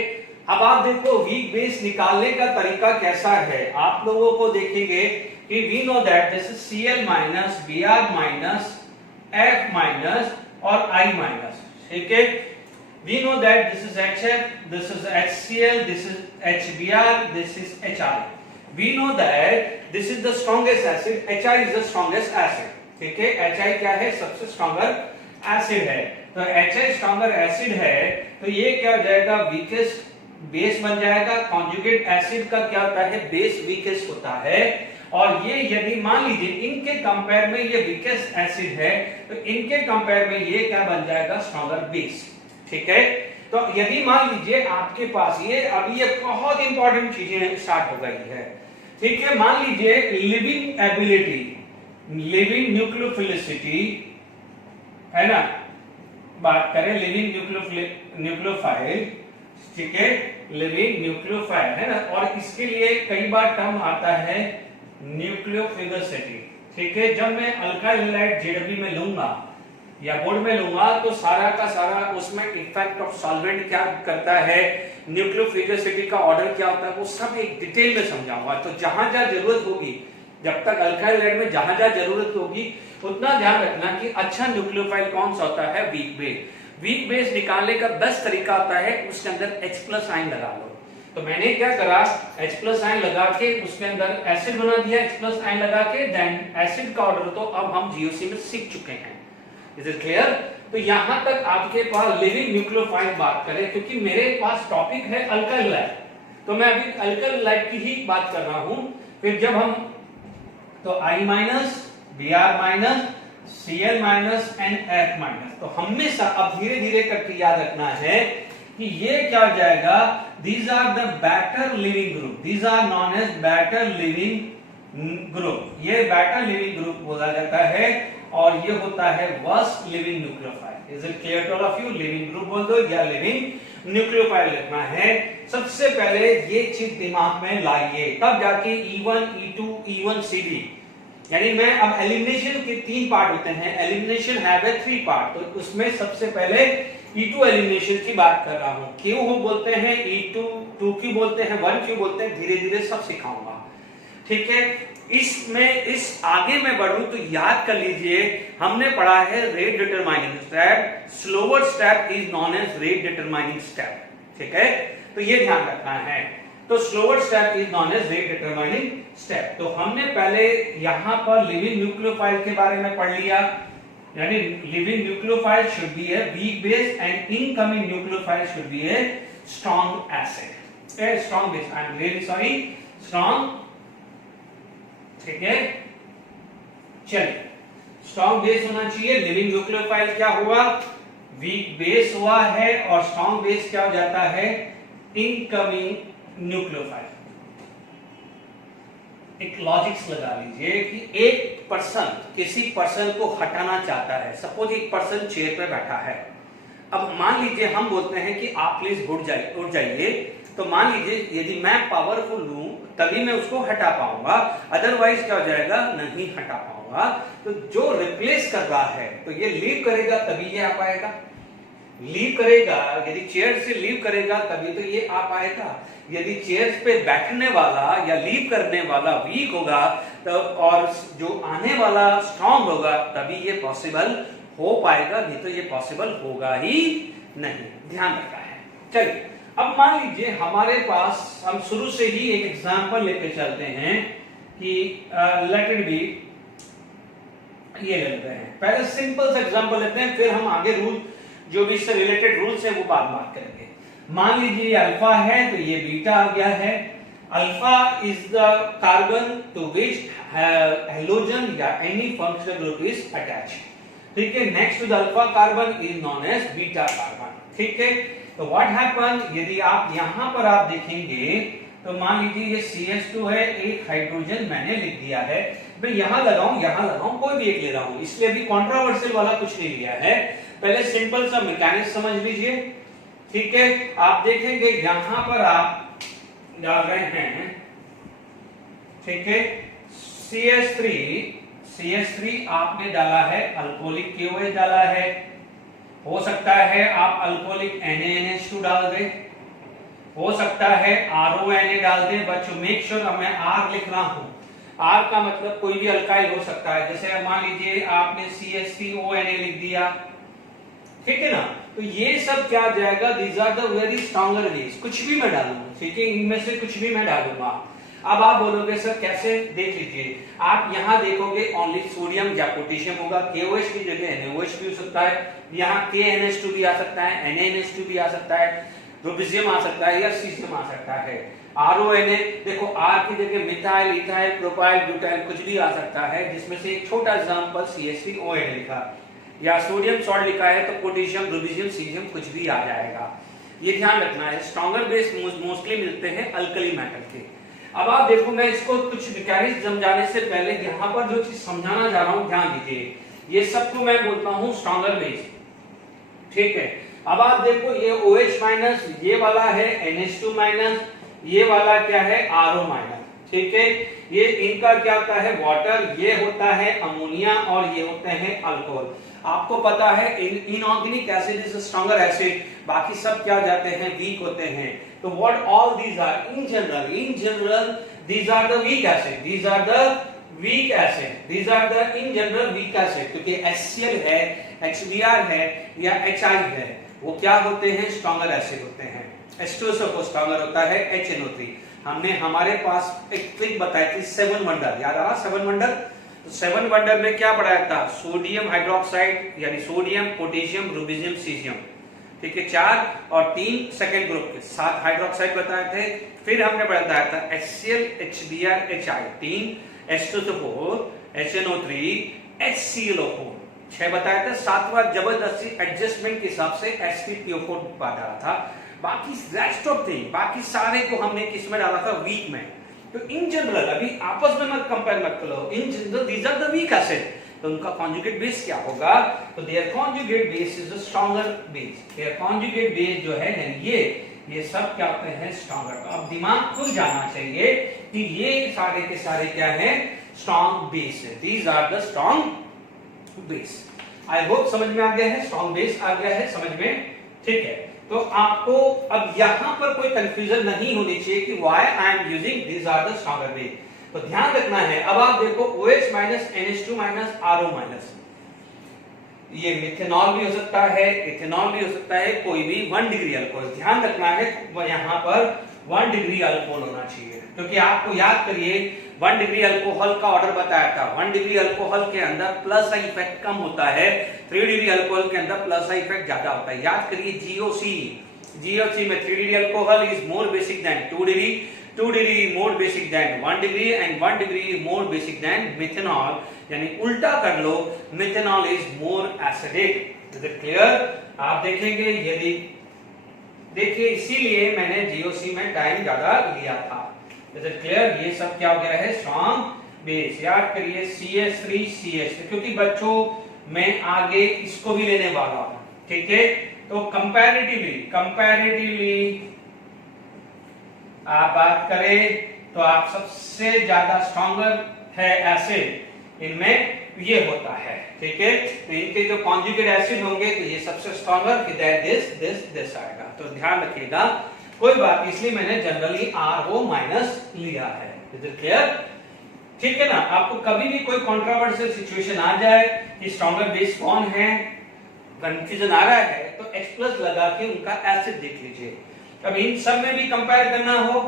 अब आप देखो वीक बेस निकालने का तरीका कैसा है, आप लोगों को देखेंगे कि we know that this is Cl minus Br minus F minus और I माइनस। ठीक है, we know that this is HF, this is HCl, this is HBr, this is HI. We know that this is the strongest acid, HI is the strongest acid. ठीक है, HI क्या है, सबसे stronger acid है। तो HI stronger acid है, तो ये क्या हो जाएगा, वीकेस्ट बेस बन जाएगा। कॉन्जुगेट एसिड का क्या होता है, बेस वीकेस्ट होता है। और ये यदि मान लीजिए इनके कंपेयर में ये वीकेस्ट एसिड है, तो इनके कंपेयर में ये क्या बन जाएगा, स्ट्रॉन्गर बेस। ठीक है, तो यदि मान लीजिए आपके पास ये अभी ये बहुत इंपॉर्टेंट चीजें स्टार्ट हो गई है। ठीक है, मान लीजिए लिविंग एबिलिटी, लिविंग न्यूक्लियोफिलिसिटी है ना, बात करें लिविंग न्यूक्लियोफाइल। ठीक है, लिविंग न्यूक्लियोफाइल है ना, और इसके लिए कई बार टर्म आता है न्यूक्लियोफिलिसिटी। ठीक है, जब मैं अल्काइल हैलाइड जेडबी में लूंगा या बोर्ड में लूंगा तो सारा का सारा उसमें इफेक्ट ऑफ सॉल्वेंट क्या करता है, न्यूक्लियोफिलिसिटी का ऑर्डर क्या होता है, वो सब एक डिटेल में समझाऊंगा। तो जहां जहां जरूरत होगी, जब तक अल्काइल हैलाइड में जहां जहां जरूरत होगी उतना ध्यान रखना कि अच्छा न्यूक्लियोफाइल कौन सा होता है, वीक बेस। वीक बेस निकालने का बेस्ट तरीका होता है उसके अंदर H+ आयन लगा लो। तो मैंने क्या करा, H+ आयन लगा के उसके अंदर एसिड बना दिया, H+ आयन लगा के, देन एसिड का ऑर्डर तो अब हम GOC में सीख चुके हैं। Is it clear? तो यहां तक आपके पास लिविंग न्यूक्लियोफाइल बात करें, क्योंकि मेरे पास टॉपिक है अल्काइल हैलाइड, तो मैं अभी अल्काइल हैलाइड की ही बात कर रहा हूं। फिर जब हम तो I minus, Br minus, Cl minus and F minus, तो हमेशा अब धीरे धीरे करके याद रखना है कि ये क्या हो जाएगा, these are the better living group, these are known as better living group। ये better living group बोला जाता है, और ये होता है worst living nucleophile। Is it clear to all of you? living group बोल दो या living nucleophile लिखना है। सबसे पहले ये चीज दिमाग में लाइए, तब जाके E1, E2, E1CB, यानी मैं अब एलिमिनेशन के 3 पार्ट होते हैं, एलिमिनेशन हैव 3 पार्ट। तो उसमें सबसे पहले E2 एलिमिनेशन की बात कर रहा हूं। क्यों बोलते हैं E2, 2 क्यों बोलते हैं, 1 क्यों बोलते हैं, धीरे धीरे सब सिखाऊंगा। ठीक है, इसमें इस आगे में बढ़ूं तो याद कर लीजिए, हमने पढ़ा है rate determining step, slower step is known as rate determining step. ठीक है, तो ये ध्यान रखना है। तो slower step is known as rate determining step. तो हमने पहले यहां पर लिविंग न्यूक्लियोफाइल के बारे में पढ़ लिया, यानी living nucleophile should be A weak base and incoming nucleophile should be a strong acid, a strong base, I am really sorry, strong, ठीक है। चलिए, स्ट्रॉन्ग बेस होना चाहिए। लिविंग न्यूक्लियोफाइल क्या हुआ, वीक बेस हुआ है, और स्ट्रॉन्ग बेस क्या हो जाता है, इनकमिंग न्यूक्लियोफाइल। एक लॉजिक्स लगा लीजिए कि एक पर्सन किसी पर्सन को हटाना चाहता है, सपोज एक पर्सन चेयर पे बैठा है, अब मान लीजिए हम बोलते हैं कि आप प्लीज उठ जाइए, तो मान लीजिए यदि मैं पावरफुल हूं तभी मैं उसको हटा पाऊंगा, अदरवाइज क्या हो जाएगा, नहीं हटा पाऊंगा। तो जो रिप्लेस कर रहा है तो ये लीव करेगा तभी ये आ पाएगा, लीव करेगा, यदि चेयर से लीव करेगा तभी तो ये आ पाएगा। यदि चेयर पे बैठने वाला या लीव करने वाला वीक होगा तब, और जो आने वाला स्ट्रॉन्ग होगा, तभी ये पॉसिबल हो पाएगा, नहीं तो ये पॉसिबल होगा ही नहीं, ध्यान रखना है। चलिए, अब मान लीजिए हमारे पास, हम शुरू से ही एक एग्जांपल लेके चलते हैं कि लेट इट बी, ये ले लेते हैं, पहले सिंपल सा एग्जांपल लेते हैं, फिर हम आगे रूल जो भी इससे रिलेटेड रूल्स है वो बात करेंगे। मान लीजिए ये अल्फा है तो ये बीटा आ गया है। Alpha is the carbon to which halogen या any functional group is attached, ठीक है। Next to the alpha carbon is known as beta carbon, ठीक है। तो व्हाट हैपन, यदि आप यहां पर आप देखेंगे तो मान लीजिए ये CH2 है, एक हाइड्रोजन मैंने लिख दिया है, मैं यहां लगाऊं, कोई भी एक ले रहा हूं, इसलिए अभी कंट्रोवर्शियल वाला कुछ नहीं लिया है। पहले सिंपल सा मैकेनिज्म समझ लीजिए, ठीक है। आप देखेंगे यहां पर आप डाल रहे हैं, ठीक है, CH3 आपने डाला है, अल्कोहलिक KOH डाला है, हो सकता है आप अल्कोहलिक NaNH2 डाल दें, हो सकता है RONA डाल दें। बच्चों मेक श्योर, अब मैं R लिख रहा हूं, R का मतलब कोई भी अल्काइल हो सकता है, जैसे मान लीजिए आपने CH3ONA लिख दिया, ठीक है ना। तो ये सब क्या आ जाएगा, these are the very stronger base, कुछ भी मैं डालूंगा, ठीक है, इनमें से कुछ भी मैं डालूंगा। अब आप बोलोगे सर कैसे, देख लीजिए, आप यहां देखोगे ओनली सोडियम या पोटेशियम होगा, KOH की जगह NaOH भी हो सकता है, यहाँ KNH2 भी आ सकता है, NaNH2 भी आ सकता है, रुबिडियम आ सकता है या सीजियम आ सकता है। RONA देखो, R की जगह मिथाइल, इथाइल, प्रोपाइल, ब्यूटाइल कुछ भी आ सकता है, जिसमें से एक छोटा एग्जांपल CH3ONA लिखा, या सोडियम सॉल्ट लिखा है तो पोटेशियम, रुबिडियम, सीजियम कुछ भी आ जाएगा। ये ध्यान रखना है। स्ट्रॉन्गर बेस मोस्टली मिलते हैं अल्कली मेटल के। अब आप देखो, मैं इसको कुछ मैकेनिज्म समझाने से पहले यहाँ पर जो चीज समझाना जा रहा हूँ ध्यान दीजिए, ये सबको मैं बोलता हूँ स्ट्रॉन्गर बेस, ठीक है। अब आप देखो, ये OH माइनस, ये वाला है NH2 माइनस, ये वाला क्या है RO माइनस, ठीक है। ये इनका क्या होता है, वाटर, ये होता है अमोनिया, और ये होते हैं अल्कोहल। आपको पता है inorganic acid is stronger acid, बाकी सब क्या जाते हैं, वीक होते हैं। तो what all these are in general these are the weak acid, these are the weak acid, these are the in general weak acid, क्योंकि HCl है, HBr है या HI है, वो क्या होते हैं, स्ट्रॉन्गर एसिड होते हैं। H2SO4 स्ट्रॉन्गर होता है, HNO3। हमने हमारे पास एक ट्रिक बताई थी, 7 वंडर, याद आ रहा 7 वंडर? तो 7 वंडर में क्या पढ़ाया था, सोडियम हाइड्रोक्साइड, यानी सोडियम, पोटेशियम, रुबिडियम, सीजियम, ठीक है, 4 और 3 सेकेंड ग्रुप के 7 हाइड्रोक्साइड बताए थे। फिर हमने बताया था HCl, HBr, HI 3, H2SO4, HNO3, HClO4 6 बताया था। 7वां जबरदस्ती एडजस्टमेंट के हिसाब से H3PO4 डाला था। बाकी रेस्ट ऑफ थिंग, बाकी सारे को हमने किस में डाला था, वीक में। तो इन जनरल, अभी आपस में मत कंपेयर मत करो, in general these are the weak acid, तो उनका कॉन्जुगेट बेस क्या होगा, तो their conjugate base is a stronger base. Their conjugate base जो है ये सब क्या होते हैं, स्ट्रॉन्गर। तो अब दिमाग खुल जाना चाहिए कि ये सारे के सारे क्या है, स्ट्रॉन्ग बेस है, these are the strong base. I hope समझ में आ गया है, स्ट्रॉन्ग बेस आ गया है समझ में, ठीक है। तो आपको अब यहां पर कोई कंफ्यूजन नहीं होनी चाहिए कि why I am using these are the stronger base, तो ध्यान रखना है। अब आप देखो OH minus, NH2 minus, RO minus, ये मिथेनॉल भी हो सकता है, इथेनॉल भी हो सकता है, कोई भी 1 डिग्री अल्कोहल। ध्यान रखना है, यहां पर 1 डिग्री अल्कोहल होना चाहिए, क्योंकि आपको याद करिए 1 डिग्री अल्कोहल का ऑर्डर बताया था। 1 डिग्री अल्कोहल के अंदर प्लस आई इफेक्ट कम होता है, 3 डिग्री अल्कोहल के अंदर प्लस आई इफेक्ट ज्यादा होता है। याद करिए GOC में 3 degree alcohol is more basic than 2 degree, 2 degree more basic than 1 degree and 1 degree more basic than methanol, यानी उल्टा कर लो, methanol is more acidic. Is it clear? आप देखेंगे यदि देखिए इसीलिए मैंने GOC में टाइम ज्यादा लिया था। Is it clear? ये सब क्या हो गया है? Strong base. याद करिए CH3CH, क्योंकि बच्चों मैं आगे इसको भी लेने वाला हूं, ठीक है? तो कंपैरेटिवली आप बात करें तो आप सबसे ज्यादा स्ट्रॉन्गर है एसिड, इनमें ये होता है, ठीक है? तो इनके जो कॉन्जुगेट एसिड होंगे तो ये सबसे स्ट्रॉन्गर कि दिस आएगा। तो ध्यान रखिएगा, कोई बात, इसलिए मैंने जनरली RO माइनस लिया है। Is it clear? ठीक है ना? आपको कभी भी कोई कंट्रोवर्शियल सिचुएशन आ जाए कि स्ट्रॉन्गर बेस कौन है, कंफ्यूजन आ रहा है, तो H+ लगा के उनका एसिड देख लीजिए। अब इन सब में भी कंपेयर करना हो,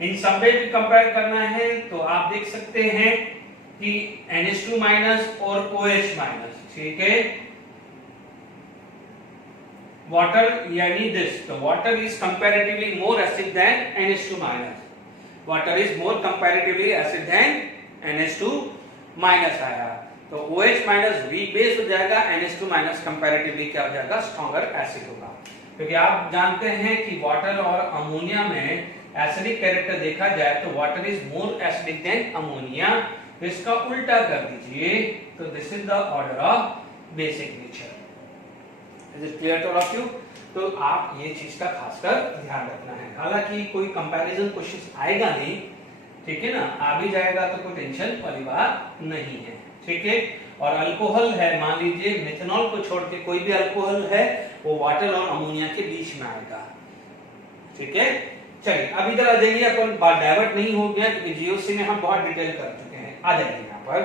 इन सब में भी कंपेयर करना है, तो आप देख सकते हैं कि NH2 माइनस और OH माइनस, ठीक है? वाटर यानी दिस, तो water is comparatively more acid than NH2 minus, water is more comparatively acid than NH2 minus आया, तो OH माइनस वीक बेस हो जाएगा, NH2 माइनस कंपैरेटिवली क्या हो जाएगा? स्ट्रॉन्गर एसिड होगा। क्योंकि आप जानते हैं कि वाटर और अमोनिया में एसिडिक कैरेक्टर देखा जाए तो water is more acidic than ammonia, तो इसका उल्टा कर दीजिए, तो this is the order of basic nature. Is it clear to all of you? तो आप ये चीज का खासकर ध्यान रखना है। हालांकि कोई कंपैरिजन क्वेश्चन आएगा नहीं, ठीक है ना? आ भी जाएगा तो कोई टेंशन वाली बात नहीं है, ठीक है? और अल्कोहल है, मान लीजिए मिथेनॉल को छोड़ के कोई भी अल्कोहल है, वो वाटर और अमोनिया के बीच में आएगा, ठीक है? चलिए अब इधर आ जाइए, अपन डाइवर्ट नहीं हो गया क्योंकि GOC में हम बहुत डिटेल कर चुके हैं। आ जाइए यहाँ पर,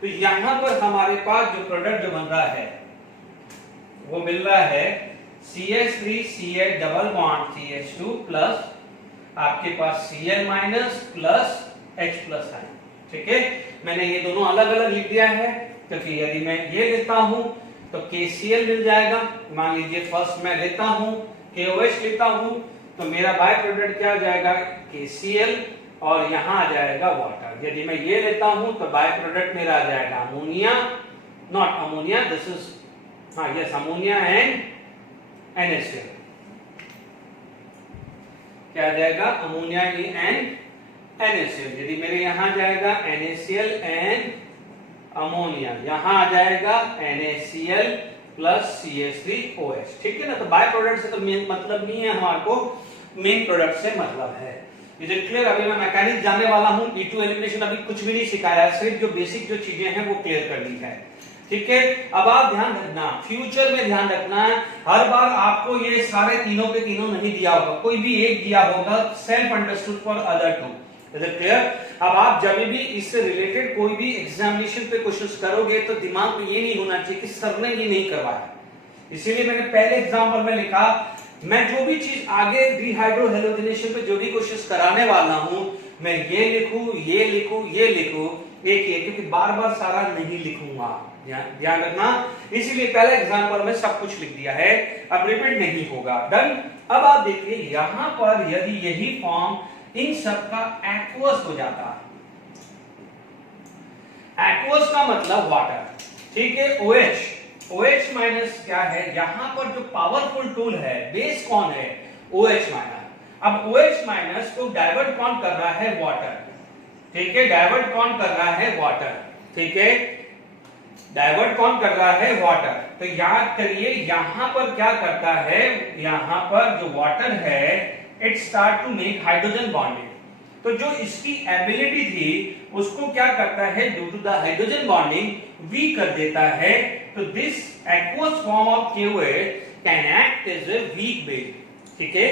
तो यहाँ पर हमारे पास जो प्रोडक्ट जो बन रहा है वो मिल रहा है CH3CH double bond CH2 plus आपके पास Cl माइनस प्लस H+ है, ठीक है? मैंने ये दोनों अलग अलग लिख दिया है क्योंकि यदि मैं ये लेता हूं तो KCl मिल जाएगा। मान लीजिए फर्स्ट मैं लेता हूं KOH लेता हूं तो मेरा बाय प्रोडक्ट क्या हो जाएगा? KCl, और यहां आ जाएगा वाटर। यदि मैं ये लेता हूं तो बाय प्रोडक्ट मेरा आ जाएगा ammonia, not ammonia, this is yes ammonia and NaCl। क्या आ जाएगा? Ammonia and NaCl। यदि मेरे यहां जाएगा NaCl एंड अमोनिया, यहां आ जाएगा NaCl प्लस CH3OH, ठीक है ना? तो बाय प्रोडक्ट से तो मेन मतलब नहीं है हमारे को, मेन प्रोडक्ट से मतलब है। Is it clear? अभी मैं मैकेनिक्स जाने वाला हूं, E2 एलिमिनेशन अभी कुछ भी नहीं सिखाया है, सिर्फ जो बेसिक जो चीजें हैं वो क्लियर करनी है, ठीक है? अब आप ध्यान रखना, फ्यूचर में ध्यान रखना, हर बार आपको ये सारे तीनों के तीनों नहीं दिया होगा, कोई भी एक दिया होगा, self understood for other two. Is it clear? अब आप जब भी इससे रिलेटेड कोई भी एग्जामिनेशन पे क्वेश्चंस करोगे तो दिमाग में ये नहीं होना चाहिए कि सर ने ये नहीं करवाया। इसीलिए मैंने पहले एग्जाम्पल में लिखा, मैं जो भी चीज आगे डिहाइड्रोहेलोजिनेशन पे जो भी क्वेश्चंस कराने वाला हूं, मैं ये लिखूं, ये लिखूं, ये लिखूं, एक क्योंकि बार बार सारा नहीं लिखूंगा, ध्यान रखना। इसीलिए पहले एग्जाम्पल में सब कुछ लिख दिया है, अब रिपीट नहीं होगा। डन? अब आप देखिए यहां पर यदि यही फॉर्म इन सब का एक्वस हो जाता, एक्वस का मतलब वाटर, ठीक है? OH माइनस क्या है? यहां पर जो पावरफुल टूल है, बेस कौन है? OH minus. अब OH माइनस को डाइवर्ट कौन कर रहा है? वाटर, ठीक है? डाइवर्ट कौन कर रहा है? वाटर, ठीक है? डाइवर्ट कौन कर रहा है? वाटर। तो याद करिए यहां पर क्या करता है, यहां पर जो वाटर है it start to make hydrogen bonding, तो जो इसकी एबिलिटी थी उसको क्या करता है? Due to the hydrogen bonding weak कर देता है। तो this aqueous form of KOH can act as a weak base, ठीक है?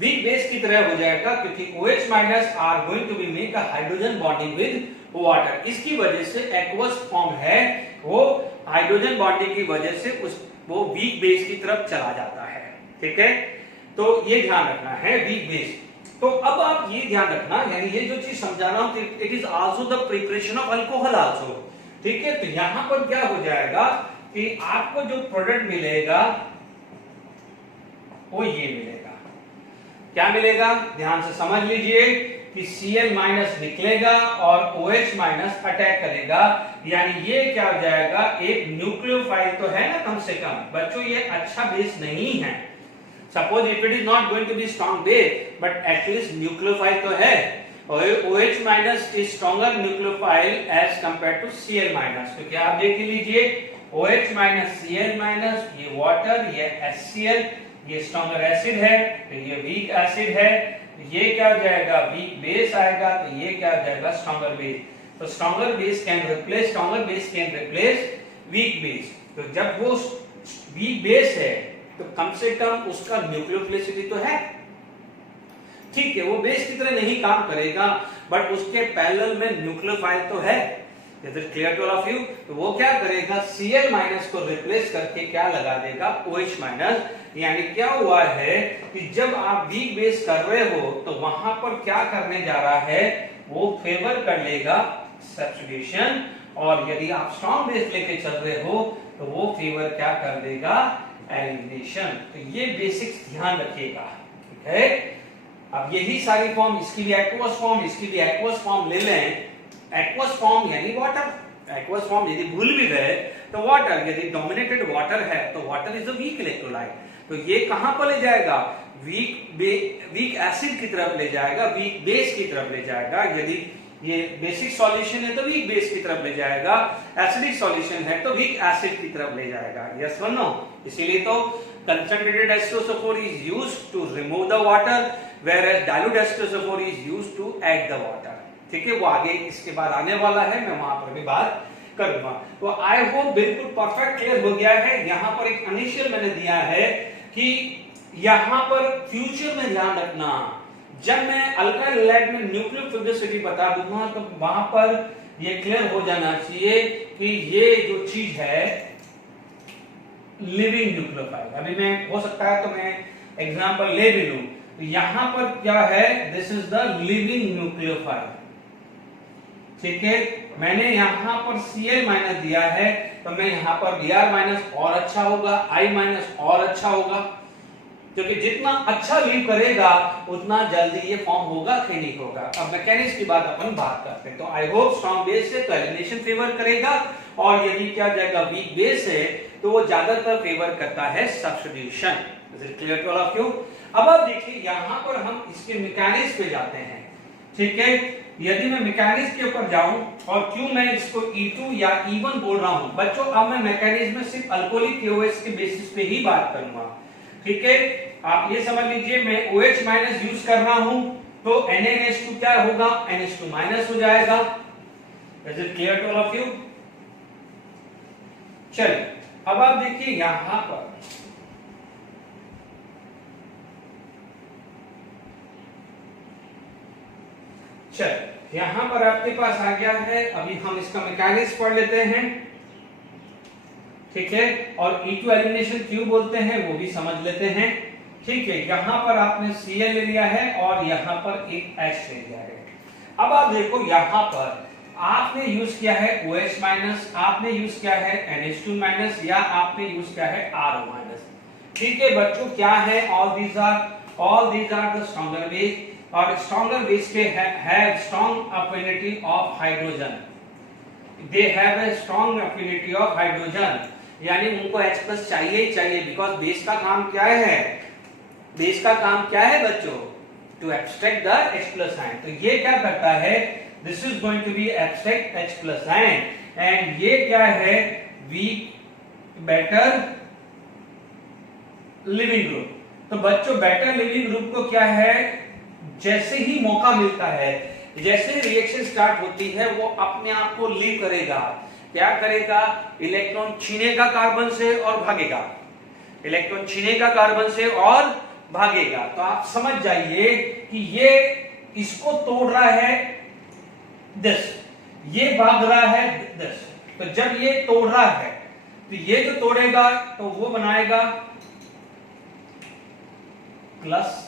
वीक बेस की तरह हो जाएगा क्योंकि OH minus are going to be make a hydrogen bonding with water. इसकी वजह से एक्वस फॉर्म है वो हाइड्रोजन बॉन्डिंग की वजह से वो वीक बेस की तरफ चला जाता है, ठीक है? तो ये ध्यान रखना है, वीक बेस। तो अब आप ये ध्यान रखना, यानी ये जो चीज समझा रहा हूं, it is also the preparation of alcohol also, ठीक है। तो यहां पर क्या हो जाएगा कि आपको जो प्रोडक्ट मिलेगा वो ये मिलेगा। क्या मिलेगा, ध्यान से समझ लीजिए कि Cl माइनस निकलेगा और OH माइनस अटैक करेगा, यानी ये क्या हो जाएगा, एक न्यूक्लियोफाइल तो है ना कम से कम बच्चों, ये अच्छा बेस नहीं है। Suppose if it is not going to be strong base but at least nucleophile तो है। OH minus is stronger nucleophile as compare to Cl minus. तो क्या आप देख लीजिए, OH माइनस Cl माइनस, ये वाटर, ये HCl, ये स्ट्रॉन्गर एसिड है, तो ये वीक एसिड है, ये क्या हो जाएगा, वीक बेस आएगा, तो ये क्या हो जाएगा, स्ट्रॉन्गर बेस। तो stronger base can replace weak base. तो जब वो वीक बेस है तो कम से कम उसका न्यूक्लियोफिलिसिटी तो है, ठीक है, वो बेस की तरह नहीं काम करेगा बट उसके पैरेलल में न्यूक्लियोफाइल तो है। Is it clear to all of you? तो वो क्या करेगा, Cl माइनस को रिप्लेस करके क्या लगा देगा, OH माइनस। यानी क्या हुआ है कि जब आप वीक बेस कर रहे हो तो वहां पर क्या करने जा रहा है, वो फेवर कर लेगा सब्स्टिट्यूशन, और यदि आप स्ट्रॉन्ग बेस लेके चल रहे हो तो वो फेवर क्या कर देगा, एलिमिनेशन। तो ये बेसिक्स ध्यान रखिएगा, ठीक है। अब यही सारी फॉर्म, इसकी भी एक्वस फॉर्म, इसकी भी एक्वस फॉर्म ले लें। एक्वस फॉर्म यानी वाटर, एक्वस फॉर्म यदि भूल भी गए तो वाटर, यदि डोमिनेटेड वाटर है तो water is a weak electrolyte, तो ये कहां पर ले जाएगा, वीक एसिड की तरफ ले जाएगा, वीक बेस की तरफ ले जाएगा। यदि ये बेसिक सॉल्यूशन है तो वीक बेस की तरफ ले जाएगा, एसिडिक सॉल्यूशन है तो वीक एसिड की तरफ ले जाएगा। यस और नो? इसीलिए तो concentrated H2SO4 is used to remove the water whereas dilute H2SO4 is used to add the water। ठीक है, वो आगे इसके बाद आने वाला है, मैं वहां पर भी बात करूंगा। तो आई होप बिल्कुल परफेक्ट क्लियर हो गया है। यहां पर एक इनिशियल मैंने दिया है कि यहां पर फ्यूचर में ध्यान रखना, जब मैं अल्काइल हैलाइड में न्यूक्लियोफिलिसिटी बता दूंगा तो वहां पर ये क्लियर हो जाना चाहिए कि ये जो चीज है लिविंग न्यूक्लियोफाइल। अभी मैं हो सकता है तो मैं एग्जांपल ले भी लूं, तो यहां पर क्या है, this is the living nucleophile, ठीक है। मैंने यहां पर Cl माइनस दिया है तो मैं यहां पर Br माइनस और अच्छा होगा, I माइनस और अच्छा होगा, क्योंकि जितना अच्छा लीव करेगा उतना जल्दी ये फॉर्म होगा कि नहीं होगा। अब मैकेनिक्स की बात अपन बात करते हैं। तो आई होप स्ट्रॉन्ग बेस से तो एलिमिनेशन फेवर करेगा, और यदि क्या जाएगा वीक बेस है तो वो ज्यादातर फेवर करता है substitution. Is it clear to all of you? अब आप देखिए यहां पर हम इसके मैकेनिक्स पे जाते हैं, ठीक है। यदि मैं मैकेनिक्स के ऊपर जाऊं, और क्यों मैं इसको E2 या E1 बोल रहा हूं बच्चों, अब मैं मैकेनिज्म में सिर्फ अल्कोहलिक KOH के बेसिस पे ही बात करूंगा, ठीक है। आप ये समझ लीजिए मैं OH माइनस यूज कर रहा हूं तो NaNH2 क्या होगा, NH2 माइनस हो जाएगा। Is it clear to all of you? चलिए अब आप देखिए यहां पर चल यहां पर आपके पास आ गया है। अभी हम इसका मैकेनिक्स पढ़ लेते हैं, ठीक है, और E2 एलिमिनेशन क्यों बोलते हैं वो भी समझ लेते हैं, ठीक है। यहां पर आपने Cl ले लिया है और यहां पर एक H ले लिया है। अब आप देखो यहां पर आपने यूज किया है OH माइनस, आपने यूज किया है NH2 माइनस, या आपने यूज किया है RO माइनस, ठीक है बच्चों। क्या है, all these are the stronger base, और स्ट्रॉन्गर बेस के have strong affinity of hydrogen, they have a strong affinity of hydrogen, यानी उनको H+ चाहिए ही चाहिए, बिकॉज बेस का काम क्या है, बेस का काम क्या है बच्चों, to extract the H+ ion. तो ये क्या करता है, this is going to be extract H+ ion, and ये क्या है, वीक बेटर लिविंग ग्रुप। तो बच्चों बेटर लिविंग ग्रुप को क्या है, जैसे ही मौका मिलता है, जैसे रिएक्शन स्टार्ट होती है वो अपने आप को लीव करेगा, क्या करेगा, इलेक्ट्रॉन छीनेगा कार्बन से और भागेगा, इलेक्ट्रॉन छीनेगा कार्बन से और भागेगा। तो आप समझ जाइए कि ये इसको तोड़ रहा है दिस, ये भाग रहा है दिस। तो जब ये तोड़ रहा है तो ये जो तोड़ेगा तो वो बनाएगा प्लस,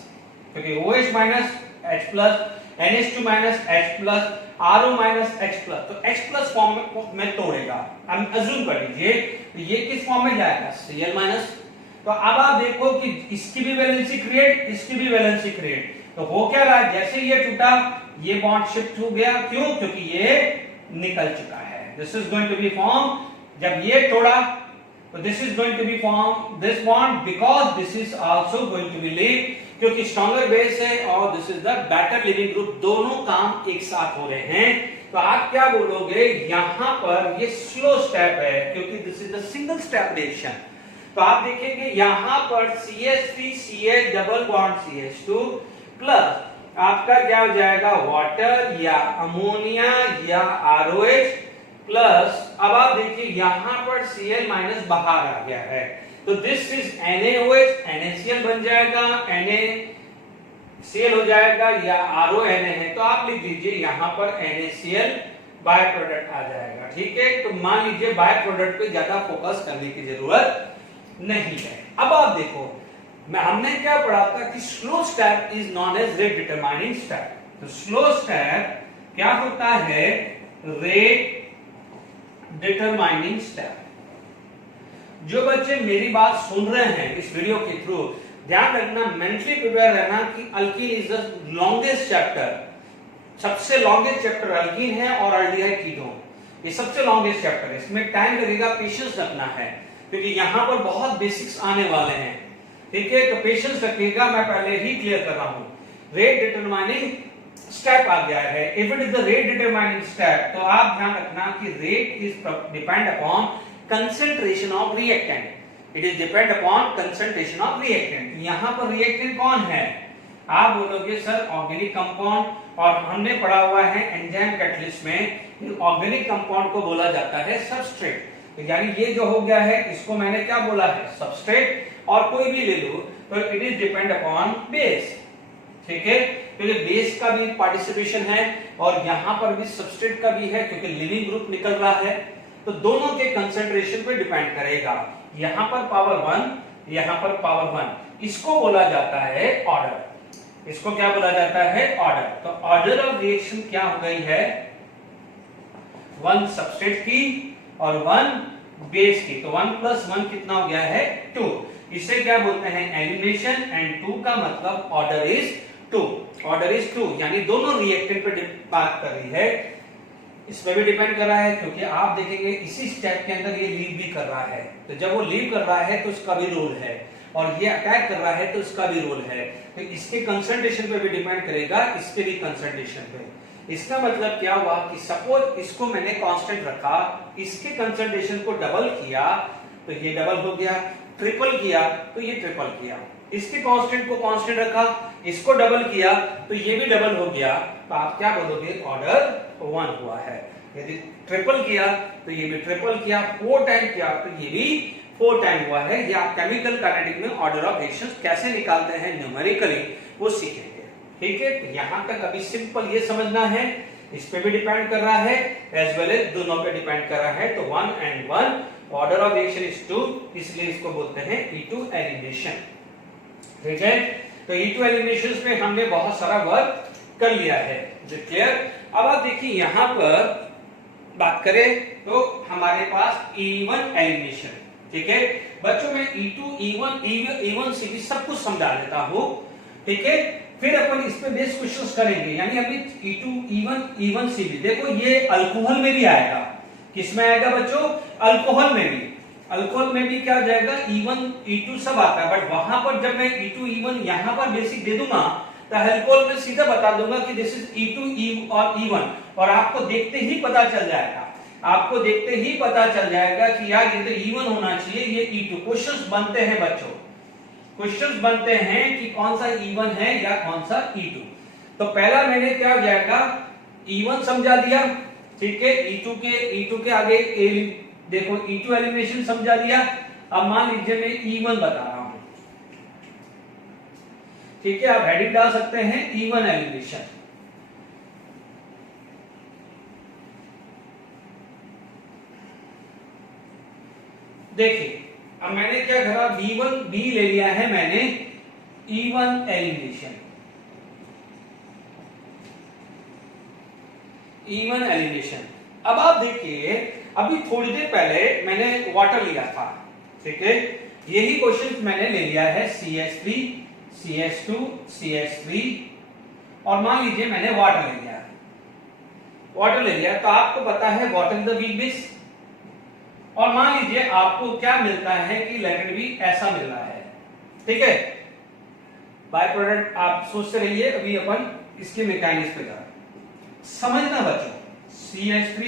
क्योंकि OH minus H plus, NH2 minus H plus, RO minus H plus, तो H प्लस फॉर्म में तोड़ेगा। हम अज्यूम कर लीजिए ये किस फॉर्म में जाएगा, Cl माइनस। तो अब आप देखो कि इसकी भी वैलेंसी क्रिएट, इसकी भी वैलेंसी क्रिएट, तो हो क्या रहा है, जैसे ये टूटा ये बॉन्ड शिफ्ट हो गया, क्यों, क्योंकि ये निकल चुका है। This is going to be form, जब ये तोड़ा तो this is going to be form this bond because this is also going to be leave, क्योंकि स्ट्रॉन्गर बेस है और this is the better leaving group, दोनों काम एक साथ हो रहे हैं। तो आप क्या बोलोगे, यहां पर ये स्लो स्टेप है क्योंकि this is the single step reaction. तो आप देखेंगे यहां पर CH3 CH double bond CH2 plus आपका क्या हो जाएगा, वाटर या अमोनिया या ROH प्लस, अब आप देखिए यहां पर Cl माइनस बाहर आ गया है, तो दिस इज NaOH, NaCl बन जाएगा, NaCl हो जाएगा या RONA है, तो आप लिख दीजिए यहां पर NaCl बाय प्रोडक्ट आ जाएगा। ठीक है, तो मान लीजिए बाय प्रोडक्ट पे ज्यादा फोकस करने की जरूरत नहीं है। अब आप देखो हमने क्या पढ़ा था कि slow step is known as rate determining step. तो स्लो स्टेप क्या होता है, रेट डिटरमाइनिंग स्टेप। जो बच्चे मेरी बात सुन रहे हैं इस वीडियो के थ्रू, ध्यान रखना, मेंटली प्रिपेयर रहना कि alkene is the longest chapter, सबसे लॉन्गेस्ट चैप्टर अल्कीन है और अल्डिहाइड कीटोन, ये सबसे लॉन्गेस्ट चैप्टर है। इसमें टाइम लगेगा, पेशेंस रखना है क्योंकि यहां पर बहुत बेसिक्स आने वाले हैं। ठीक है, तो पेशेंस रखिएगा, मैं पहले ही क्लियर कर रहा हूं। रेट डिटरमाइनिंग स्टेप आ गया है, if it is the rate determining step, तो आप ध्यान रखना कि rate is depend upon concentration of reactant, it is depend upon concentration of reactant. यहां पर रिएक्टेंट कौन है, आप बोलोगे सर ऑर्गेनिक कंपाउंड, और हमने पढ़ा हुआ है एंजाइम कैटलिस्ट में ऑर्गेनिक कंपाउंड को बोला जाता है सबस्ट्रेट, यानी ये जो हो गया है इसको मैंने क्या बोला है, सबस्ट्रेट, और कोई भी ले लो तो it is depend upon base. ठीक है, क्योंकि बेस का भी पार्टिसिपेशन है और यहां पर भी सबस्ट्रेट का भी है क्योंकि लिविंग ग्रुप निकल रहा है, तो दोनों के कंसंट्रेशन पे डिपेंड करेगा। यहां पर पावर 1, यहां पर पावर 1, इसको बोला जाता है ऑर्डर, इसको क्या बोला जाता है, ऑर्डर। तो ऑर्डर ऑफ रिएक्शन क्या हो गई है, 1 सबस्ट्रेट की और 1 बेस की, तो 1 प्लस 1 कितना हो गया है, 2। इसे क्या बोलते हैं, एलिमिनेशन, एंड 2 का मतलब ऑर्डर इज 2, ऑर्डर इज 2, यानी दोनों रिएक्टेंट पे बात कर रही है, इस पे भी डिपेंड कर रहा है क्योंकि आप देखेंगे इसी स्टेप के अंदर ये लीव भी कर रहा है, तो जब वो लीव कर रहा है तो उसका भी रोल है, और ये अटैक कर रहा है तो उसका भी रोल है, तो इसके कंसंट्रेशन पे भी डिपेंड करेगा, इसके भी कंसंट्रेशन पे। इसका मतलब क्या हुआ कि सपोज इसको मैंने कांस्टेंट रखा, इसके कंसंट्रेशन को डबल किया तो ये डबल हो गया, ट्रिपल किया तो ये ट्रिपल किया, इसके कांस्टेंट को कांस्टेंट रखा, इसको डबल किया तो ये भी डबल हो गया, तो आप क्या बोलोगे, ऑर्डर 1 हुआ है। यदि ट्रिपल किया तो ये भी ट्रिपल किया, 4 टाइम किया तो ये भी 4 टाइम हुआ है। या केमिकल काइनेटिक में ऑर्डर ऑफ रिएक्शंस कैसे निकालते हैं न्यूमेरिकली, वो सीखेंगे। ठीक है, तो यहां तक अभी सिंपल ये समझना है, इस पे भी डिपेंड कर रहा है एज वेल एज दोनों पे डिपेंड कर रहा है, तो 1 and 1, order of reaction is 2, इसलिए इसको बोलते हैं E2 एलिमिनेशन। ठीक है, तो E2 एलिमिनेशन पे हमने बहुत सारा वर्क कर लिया है, जो क्लियर। अब आप देखिए यहां पर बात करें तो हमारे पास E1 एलिमिनेशन। ठीक है बच्चों, मैं E2 E1 से भी सब कुछ समझा देता हूं। ठीक है, फिर अपन इस पे बेस क्वेश्चंस करेंगे, यानी अभी E2 E1 से भी देखो, ये अल्कोहल में भी आएगा, किसमें आएगा बच्चों, अल्कोहल में भी, अल्कोहल में भी क्या हो जाएगा, E1 E2 सब आता है, बट वहां पर जब मैं E2 E1 यहां पर बेसिक दे दूंगा तो अल्कोहल में सीधा बता दूंगा कि दिस इज E2 E और E1, और आपको देखते ही पता चल जाएगा, आपको देखते ही पता चल जाएगा कि यार ये तो E1 होना चाहिए, ये E2। क्वेश्चंस बनते हैं बच्चों, क्वेश्चंस बनते हैं कि कौन सा E1 है या कौन सा E2। तो पहला मैंने क्या हो जाएगा, E1 समझा दिया। ठीक है, E2 के आगे देखो E2 एलिमिनेशन समझा दिया। अब मान लीजिए मैं E1 बता रहा हूं, ठीक है, आप हेडिंग डाल सकते हैं E1 एलिमिनेशन। देखिए अब मैंने क्या करा, B1 B ले लिया है मैंने, E1 एलिमिनेशन। Even elimination. अब आप देखिए, अभी थोड़ी देर पहले मैंने वाटर लिया था, ठीक है, यही क्वेश्चन मैंने ले लिया है CH3 CH2 CH3 और मान लीजिए मैंने वाटर ले लिया, तो आपको पता है what is the weak base, और मान लीजिए आपको क्या मिलता है कि लेटेंट भी ऐसा मिल रहा है, ठीक है। बाय प्रोडक्ट आप सोचते रहिए, अभी अपन इसके मैकेनिज्म पे जा रहे हैं। समझना बच्चों, CH3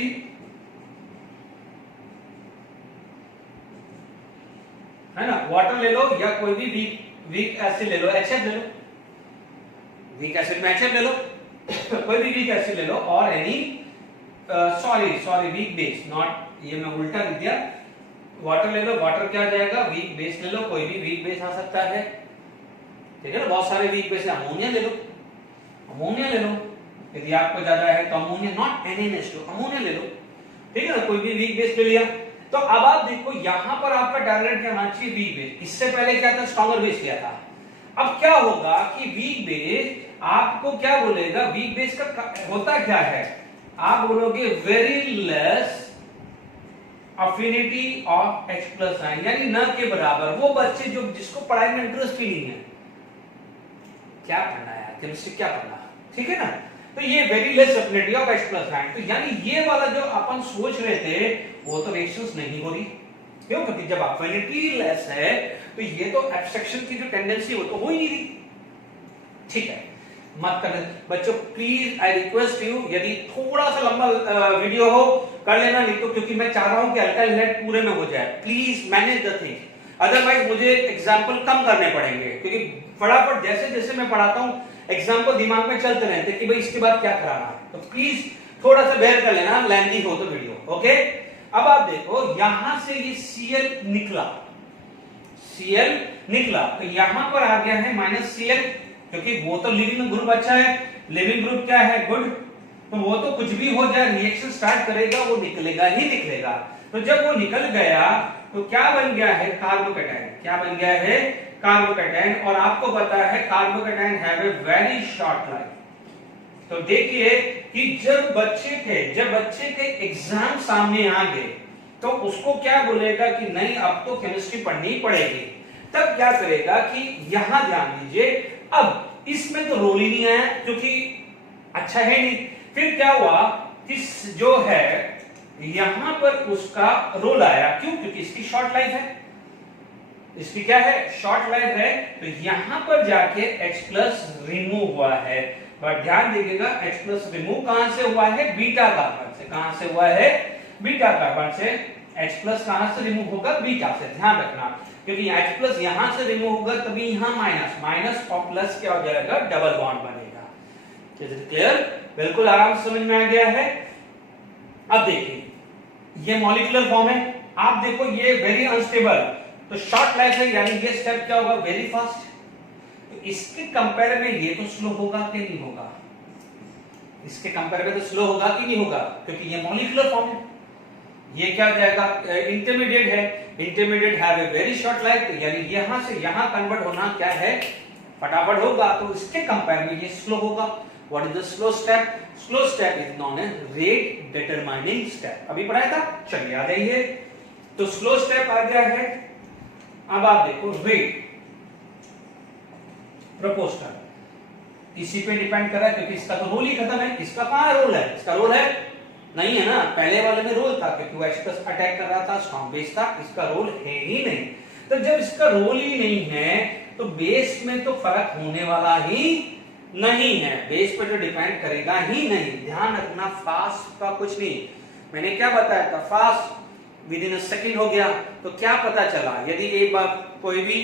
है ना, वाटर ले लो या कोई भी वीक एसिड ले लो, HF ले लो, वीक एसिड में HF ले लो कोई भी वीक एसिड ले लो, और any sorry weak base, not, ये मैं उल्टा लिख दिया, वाटर ले लो, वाटर क्या आ जाएगा, वीक बेस ले लो, कोई भी वीक बेस आ सकता है, ठीक है ना, बहुत सारे वीक बेस है, अमोनिया ले लो, यदि आपको ज्यादा है तो अमोनिया, नॉट NaNH2, अमोनिया ले लो, ठीक है ना, कोई भी वीक बेस ले लिया। तो अब आप देखो यहां पर आपका टारगेट क्या होना चाहिए, वीक बेस। इससे पहले क्या था, स्ट्रॉन्गर बेस किया था। अब क्या होगा कि वीक बेस आपको क्या बोलेगा, वीक बेस का होता क्या है, आप बोलोगे very less affinity of H+ ion, यानी न के बराबर। वो बच्चे जो जिसको पढ़ाई में इंटरेस्ट ही नहीं है, क्या पढ़ना है केमिस्ट्री, क्या पढ़ना, ठीक है ना, तो ये very less affinity of H+ ion, तो यानी ये वाला जो अपन सोच रहे थे वो तो रेशियोस नहीं हो रही, क्यों, क्योंकि जब अफिनिटी लेस है तो ये तो एब्स्ट्रैक्शन की जो टेंडेंसी वो तो हो ही नहीं रही, ठीक है। मत कर बच्चों, प्लीज आई रिक्वेस्ट यू, यदि थोड़ा सा लंबा वीडियो हो कर लेना, नहीं तो, क्योंकि मैं चाह रहा हूं कि अल्काइल हैलाइड पूरे में हो जाए, please manage the thing, otherwise मुझे एग्जांपल कम करने पड़ेंगे, क्योंकि फटाफट जैसे जैसे मैं पढ़ाता हूं एग्जांपल दिमाग में चलते रहते कि भाई इसके बाद क्या कराना है, तो प्लीज थोड़ा सा बेयर कर लेना, लेंथी हो तो वीडियो, ओके। अब आप देखो यहां से ये Cl निकला, तो यहां पर आ गया है -Cl, क्योंकि वो तो लिविंग ग्रुप अच्छा है, लिविंग ग्रुप क्या है, गुड, तो वो तो कुछ भी हो जाए रिएक्शन स्टार्ट करेगा, वो निकलेगा ही निकलेगा। तो जब वो निकल गया तो क्या बन गया है, कार्बोकैटायन, क्या बन गया है, कार्बोकैटायन, और आपको पता है carbocation have a very short life. तो देखिए कि जब बच्चे के एग्जाम सामने आ गए तो उसको क्या बोलेगा कि नहीं अब तो केमिस्ट्री पढ़नी ही पड़ेगी, तब क्या करेगा कि यहां ध्यान दीजिए, अब इसमें तो रोल ही नहीं आया क्योंकि अच्छा है नहीं, फिर क्या हुआ कि जो है यहां पर उसका रोल आया, क्यों, क्योंकि इसकी शॉर्ट लाइफ है, इसकी क्या है, शॉर्ट लाइफ है, तो यहां पर जाके H+ रिमूव हुआ है, बट ध्यान दीजिएगा H+ रिमूव कहां से हुआ है, बीटा कार्बन से, कहां से हुआ है, बीटा कार्बन से, H+ कहां से रिमूव होगा, बीटा से, ध्यान रखना, क्योंकि H+ यहां से रिमूव होगा तभी यहां माइनस और प्लस क्या हो जाएगा, डबल बॉन्ड बनेगा। इज इट क्लियर, बिल्कुल आराम से समझ में आ गया है। अब देखिए ये मॉलिक्यूलर फॉर्म है, आप देखो ये वेरी अनस्टेबल, तो शॉर्ट लाइफ है, यानी ये स्टेप क्या होगा, वेरी फास्ट, तो इसके कंपेयर में ये तो स्लो होगा कि नहीं होगा, इसके कंपेयर में तो स्लो होगा कि नहीं होगा, क्योंकि ये मॉलिक्यूलर फॉर्म है, ये क्या हो जाएगा, इंटरमीडिएट है, intermediate have a very short life, यानी यहां से यहां कन्वर्ट होना क्या है, फटाफट होगा, तो इसके कंपेयर में ये स्लो होगा। What is the slow step, slow step is known as rate determining step, अभी पढ़ाया था, चलिए आ जाइए, तो स्लो स्टेप आ गया है। अब आप देखो रेट प्रोपोर्शनल, इसी पे डिपेंड कर रहा है, क्योंकि इसका तो रोल ही खत्म है, इसका कहां रोल है, इसका रोल है नहीं है ना, पहले वाले में रोल था क्योंकि वो H+ अटैक कर रहा था, स्ट्रॉन्ग बेस था, इसका रोल है ही नहीं, तो जब इसका रोल ही नहीं है तो बेस में तो फर्क होने वाला ही नहीं है, बेस पर जो डिपेंड करेगा ही नहीं, ध्यान रखना, फास्ट का कुछ नहीं, मैंने क्या बताया था, fast with in a second हो गया, तो क्या पता चला, यदि एक बार कोई भी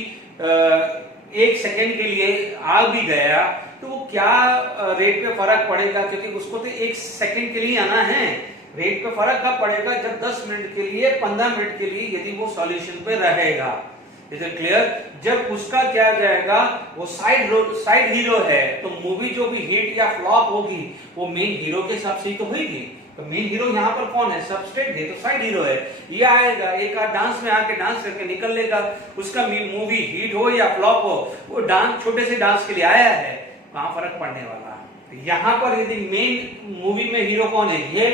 1 सेकेंड के लिए आ भी गया तो वो क्या रेट पे फर्क पड़ेगा, क्योंकि उसको तो 1 सेकेंड के लिए आना है, रेट पे फर्क कब पड़ेगा, जब 10 मिनट के लिए 15 मिनट के लिए यदि वो सॉल्यूशन पे रहेगा, इज इट क्लियर, जब उसका क्या जाएगा, वो साइड हीरो है, तो मूवी जो भी हिट या फ्लॉप होगी वो मेन हीरो के हिसाब से ही तो होगी, तो मेन हीरो यहाँ पर कौन है, सबस्ट्रेट है, तो साइड हीरो है, ये आएगा एक आध डांस में आके डांस करके निकल लेगा, उसका मूवी हिट हो या फ्लॉप हो, वो डांस छोटे से डांस के लिए आया है, कहां फर्क पड़ने वाला, यहाँ पर यदि मेन मूवी में हीरो कौन है, ये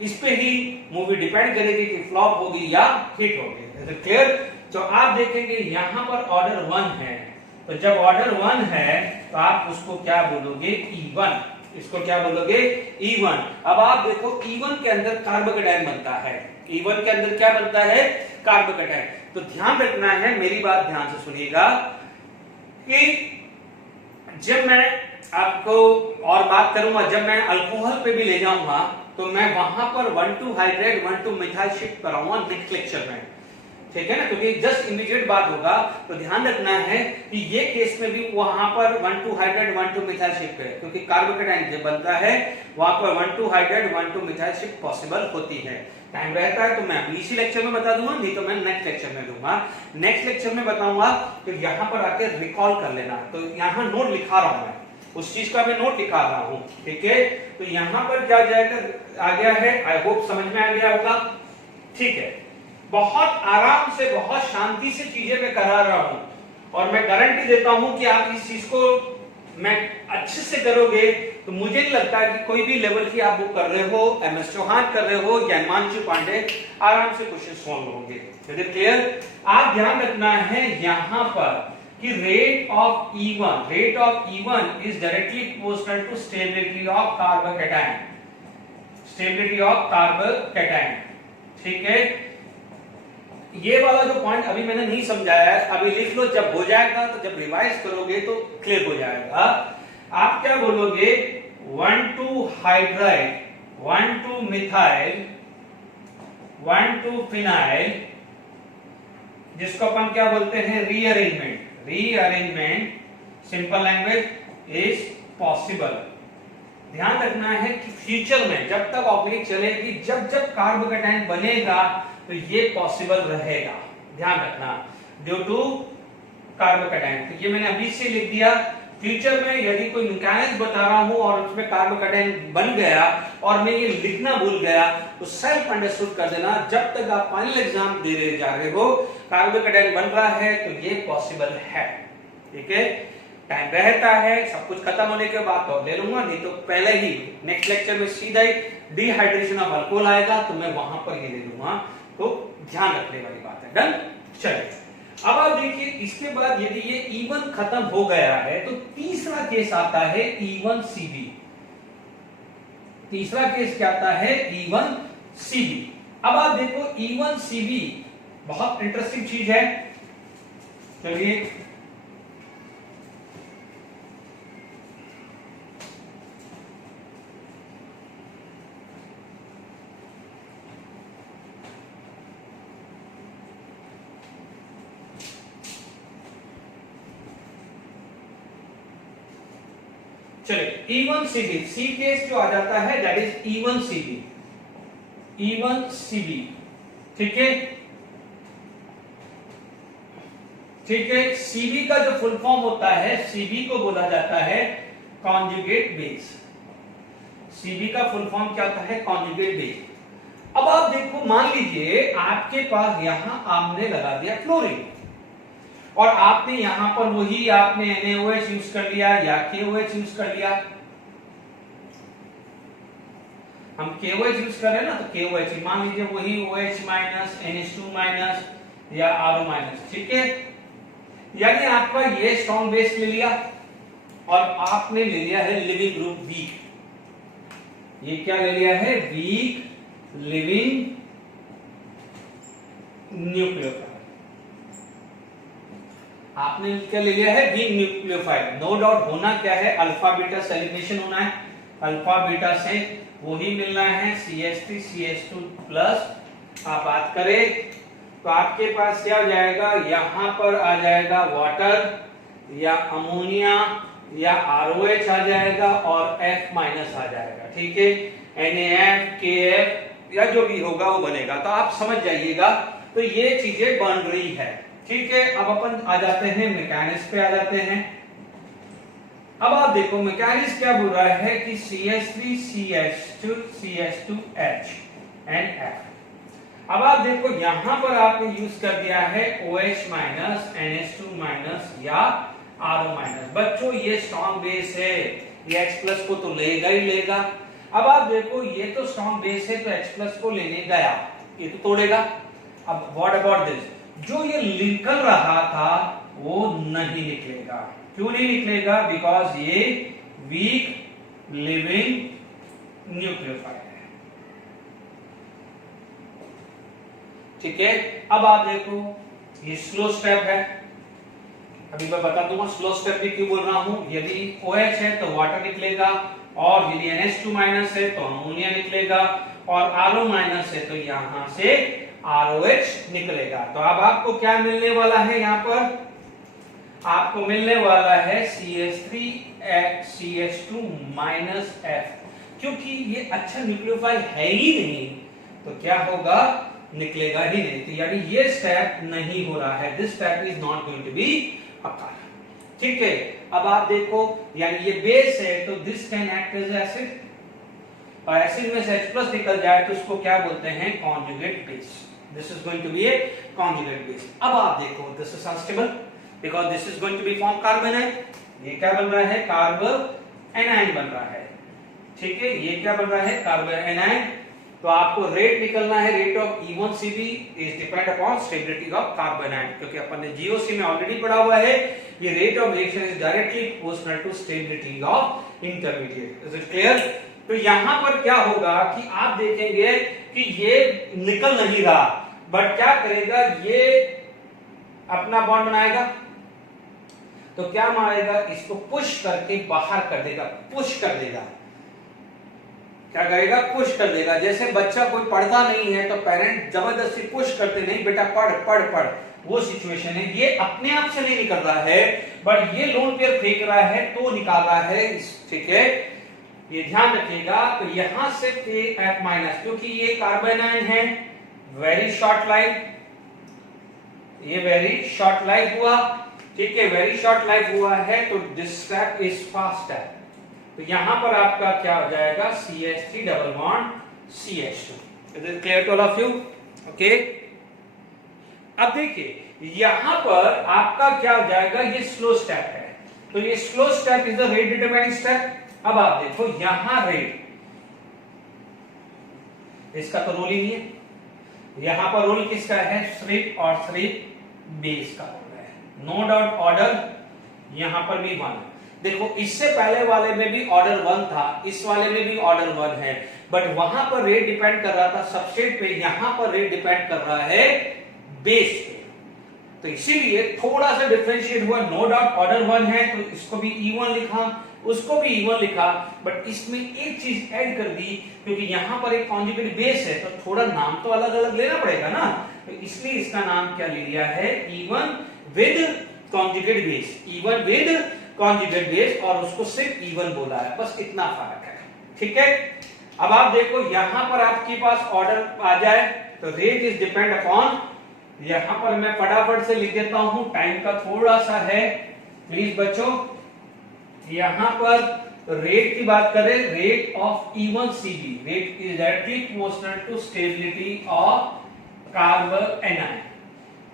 इस पे ही मूवी डिपेंड करेगी कि फ्लॉप होगी या हिट होगी। क्लियर? तो आप देखेंगे यहाँ पर ऑर्डर 1 है, तो जब ऑर्डर 1 है तो आप उसको क्या बोलोगे, E1। इसको क्या बोलोगे, E1। अब आप देखो E1 के अंदर कार्बोकेटायन बनता है, E1 के अंदर क्या बनता है, कार्बोकेटायन। तो ध्यान रखना है, मेरी बात ध्यान से सुनिएगा कि जब मैं आपको और बात करूंगा, जब मैं अल्कोहल पे भी ले जाऊंगा तो मैं वहां पर 1,2 हाइड्रेट 1,2 मिथाइल शिफ्ट कराऊंगा नेक्स्ट लेक्चर में, ठीक है ना, क्योंकि जस्ट इमीडिएट बात होगा। तो ध्यान रखना है कि ये केस में भी वहां पर 1,2 हाइड्रेट 1,2 मिथाइल शिफ्ट है, क्योंकि कार्बोकेटायन जो बनता है वहां पर 1,2 हाइड्रेट 1,2 मिथाइल शिफ्ट पॉसिबल होती है। टाइम रहता है तो मैं अभी इसी लेक्चर में बता दूंगा, नहीं तो मैं नेक्स्ट लेक्चर में दूंगा। नेक्स्ट लेक्चर में बताऊंगा तो यहाँ पर आके रिकॉल कर लेना। तो यहाँ नोट लिखा रहा हूं मैं, उस चीज का मैं नोट लिखा रहा हूं, ठीक है। तो यहाँ पर क्या जाएगा, आ गया है, आई होप समझ में आ गया होगा, ठीक है। बहुत आराम से, बहुत शांति से चीजें मैं करा रहा हूं और मैं गारंटी देता हूं कि आप इस चीज को मैं अच्छे से करोगे तो मुझे नहीं लगता कि कोई भी लेवल की आप वो कर रहे हो, MS चौहान कर रहे हो या हिमांशु पांडे, आराम से क्वेश्चन सॉल्व होंगे। क्लियर? आप ध्यान रखना है यहां पर कि rate of E1 is directly proportional to stability of carbocation, stability of carbocation, ठीक है। ये वाला जो पॉइंट अभी मैंने नहीं समझाया है, अभी लिख लो, जब हो जाएगा तो जब रिवाइज करोगे तो क्लियर हो जाएगा। आप क्या बोलोगे, 1,2 हाइड्राइड 1,2 मिथाइल 1,2 फिनाइल, जिसको अपन क्या बोलते हैं, rearrangement simple language is possible. ध्यान रखना है कि फ्यूचर में जब तक ऑर्गेनिक चलेगी, जब जब कार्बोकेटायन बनेगा तो ये पॉसिबल रहेगा, ध्यान रखना, ड्यू टू कार्बोकेटायन। तो ये मैंने अभी से लिख दिया। फ्यूचर में यदि कोई मैकेनिज्म बता रहा हूं और उसमें कार्बोकेटायन बन गया और मैं ये लिखना भूल गया तो सेल्फ अंडरस्टूड कर देना, जब तक आप फाइनल एग्जाम दे रहे जा रहे हो कार्बोकेटायन बन रहा है तो ये पॉसिबल है, ठीक है। टाइम रहता है, सब कुछ खत्म होने के बाद तो ले लूंगा, नहीं तो पहले ही नेक्स्ट लेक्चर में सीधा ही डिहाइड्रेशन ऑफ अल्कोहल आएगा तो मैं वहां पर ये ले लूंगा। तो ध्यान रखने वाली बात है, डन। चलिए अब आप देखिए, इसके बाद यदि ये E1 खत्म हो गया है तो तीसरा केस आता है E1CB। तीसरा केस क्या आता है, E1CB। अब आप देखो E1CB बहुत इंटरेस्टिंग चीज है। चलिए E1CB, सी केस जो आ जाता है दैट इज E1CB, E1CB, ठीक है, ठीक है। CB का जो फुल फॉर्म होता है, CB को बोला जाता है कॉन्जुगेट बेस। CB का फुल फॉर्म क्या होता है, कॉन्जुगेट बेस। अब आप देखो, मान लीजिए आपके पास यहां आपने लगा दिया क्लोरीन और आपने यहां पर वही आपने NaOH यूज कर लिया या KOH यूज कर लिया। हम KOH यूज कर रहे हैं ना, तो KOH मान लीजिए वही OH माइनस NH2 माइनस या RO माइनस, ठीक है। यानी आपका ये स्ट्रॉन्ग बेस ले लिया और आपने ले लिया है लिविंग ग्रुप वीक। ये क्या ले लिया है, वीक लिविंग न्यूक्लियोफाइल। आपने क्या ले लिया है, वीक न्यूक्लियोफाइल। नो डाउट होना क्या है, अल्फा बीटा से एलिमिनेशन होना है, अल्फा बीटा से वही मिलना है CH3 CH2 प्लस। आप बात करें तो आपके पास क्या हो जाएगा, यहां पर आ जाएगा वाटर या अमोनिया या ROH आ जाएगा और F माइनस आ जाएगा, ठीक है। NaF KF या जो भी होगा वो बनेगा। तो आप समझ जाइएगा, तो ये चीजें बन रही है, ठीक है। अब अपन आ जाते हैं मैकेनिज्म पे, आ जाते हैं। अब आप देखो मैकेनिज्म क्या बोल रहा है कि CH3 CH2 CH2H and F। अब आप देखो यहां पर आपने यूज कर दिया है OH माइनस NH2 माइनस या RO माइनस। बच्चों ये स्ट्रॉन्ग बेस है, ये H प्लस को तो लेगा ही लेगा। अब आप देखो ये तो स्ट्रॉन्ग बेस है तो H प्लस को लेने गया, ये तो तोड़ेगा। अब व्हाट अबाउट दिस, जो ये निकल रहा था वो नहीं निकलेगा। क्यों नहीं निकलेगा? बिकॉज ये वीक लिविंग न्यूक्लियोफाइल है। ठीक है, अब आप देखो ये स्लो स्टेप है, अभी मैं बता दूंगा स्लो स्टेप भी क्यों बोल रहा हूं। यदि OH है तो वाटर निकलेगा, और यदि NH2 माइनस है तो अमोनिया निकलेगा, और RO माइनस है तो यहां से ROH निकलेगा। तो अब आपको क्या मिलने वाला है? यहां पर आपको मिलने वाला है CH3CH2 माइनस F। क्योंकि ये अच्छा न्यूक्लियोफाइल है ही नहीं तो क्या होगा? निकलेगा ही नहीं। तो यानी ये स्टेप नहीं हो रहा है, this step is not going to be occur. ठीक है, अब आप देखो यानी ये बेस है तो this can act as acid, और एसिड में से H प्लस निकल जाए तो उसको क्या बोलते हैं? Conjugate base. This is going to be a conjugate base. अब आप देखो this is unstable because this is going to be form carbonyl. ये क्या बन रहा है? कार्बन एनाइन बन रहा है। ठीक है, ये क्या बन रहा है? Carbon A9. तो आपको रेट निकलना है, rate of E1Cb is depend upon stability of carbonyl, क्योंकि अपन ने GOC में ऑलरेडी पढ़ा हुआ है ये rate of reaction is directly proportional to stability of intermediate. Is it clear? तो यहां पर क्या होगा कि आप देखेंगे कि ये निकल नहीं रहा, बट क्या करेगा? ये अपना बॉन्ड बनाएगा तो क्या मारेगा? इसको पुश करके बाहर कर देगा, पुश कर देगा। क्या करेगा? पुश कर देगा। जैसे बच्चा कोई पढ़ता नहीं है तो पेरेंट जबरदस्ती पुश करते, नहीं बेटा पढ़ पढ़ पढ़, वो सिचुएशन है। ये अपने आप से नहीं निकल रहा है, बट ये लोन पेयर फेंक रहा है तो निकाल रहा है। ठीक है, ये ध्यान रखिएगा। तो यहां से F माइनस, क्योंकि ये कार्बोनाइन है, वेरी शॉर्ट लाइफ, ये वेरी शॉर्ट लाइफ हुआ। ठीक है, वेरी शॉर्ट लाइफ हुआ है तो दिस स्टेप इज फास्ट है। तो यहां पर आपका क्या हो जाएगा? CH3 double bond CH2। Is it clear to all of you? Okay, अब देखिए यहां पर आपका क्या हो जाएगा? ये स्लो स्टेप है, तो ये slow step is the rate determining step. अब आप देखो यहां रेट, इसका तो रोल ही नहीं है। यहां पर रोल किसका है? सिर्फ और सिर्फ बेस का रोल है। नो डाउट ऑर्डर यहां पर भी 1। देखो इससे पहले वाले में भी ऑर्डर 1 था, इस वाले में भी ऑर्डर 1 है, बट वहां पर रेट डिपेंड कर रहा था सबस्ट्रेट पे, यहां पर रेट डिपेंड कर रहा है बेस पे। तो इसीलिए थोड़ा सा डिफरेंशिएट हुआ। नो डाउट ऑर्डर 1 है तो इसको भी E1 लिखा, उसको भी E1 लिखा, बट इसमें एक चीज ऐड कर दी, क्योंकि यहां पर एक कॉन्जुगेट बेस है तो थोड़ा नाम तो अलग अलग लेना पड़ेगा ना, तो इसलिए इसका नाम क्या ले लिया है? E1 with conjugate base, E1 with conjugate base, और उसको सिर्फ E1 बोला है, बस इतना फर्क है। ठीक है, अब आप देखो यहां पर आपके पास ऑर्डर आ जाए तो रेट इज डिपेंड अपॉन, यहां पर मैं फटाफट से लिख देता हूं, टाइम का थोड़ा सा है प्लीज बच्चों। यहां पर रेट की बात करें, rate of E1Cb, rate is directly proportional to stability of carbon anion.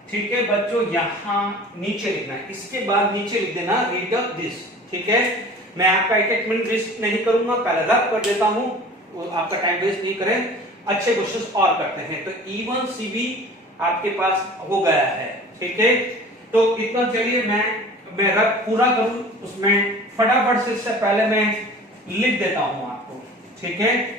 ठीक है बच्चों, यहां नीचे लिखना है, इसके बाद नीचे लिख देना रेट ऑफ दिस। ठीक है, मैं आपका एक मिनट वेस्ट नहीं करूंगा, पहले रफ कर देता हूं, आपका टाइम वेस्ट नहीं करें, अच्छे क्वेश्चंस और करते हैं। तो E1Cb आपके पास हो गया है। ठीक है, तो इतना चलिए मैं रफ पूरा करूं, उसमें फटाफट से इससे पहले मैं लिख देता हूं आपको। ठीक है,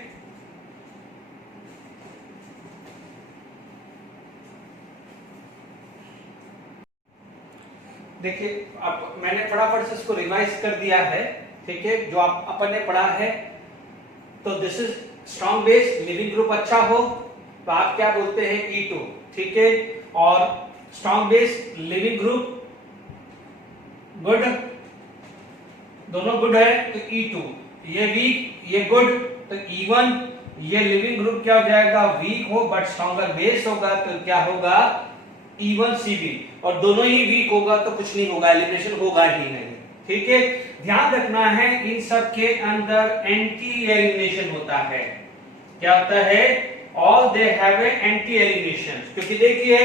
देखिए अब मैंने फटाफट से इसको रिवाइज कर दिया है। ठीक है, जो आप अपन ने पढ़ा है, तो this is strong base, leaving group अच्छा हो तो आप क्या बोलते हैं? E2। ठीक है, और strong base leaving group good, दोनों गुड है तो E2। ये वीक, ये गुड तो E1। ये लिविंग ग्रुप क्या हो जाएगा? वीक हो बट स्ट्रॉन्गर बेस होगा तो क्या होगा? E1Cb, और दोनों ही वीक होगा तो कुछ नहीं होगा, एलिमिनेशन होगा ही नहीं। ठीक है, ध्यान रखना है इन सब के अंदर एंटी एलिमिनेशन होता है। क्या होता है? All they have a anti elimination, क्योंकि देखिए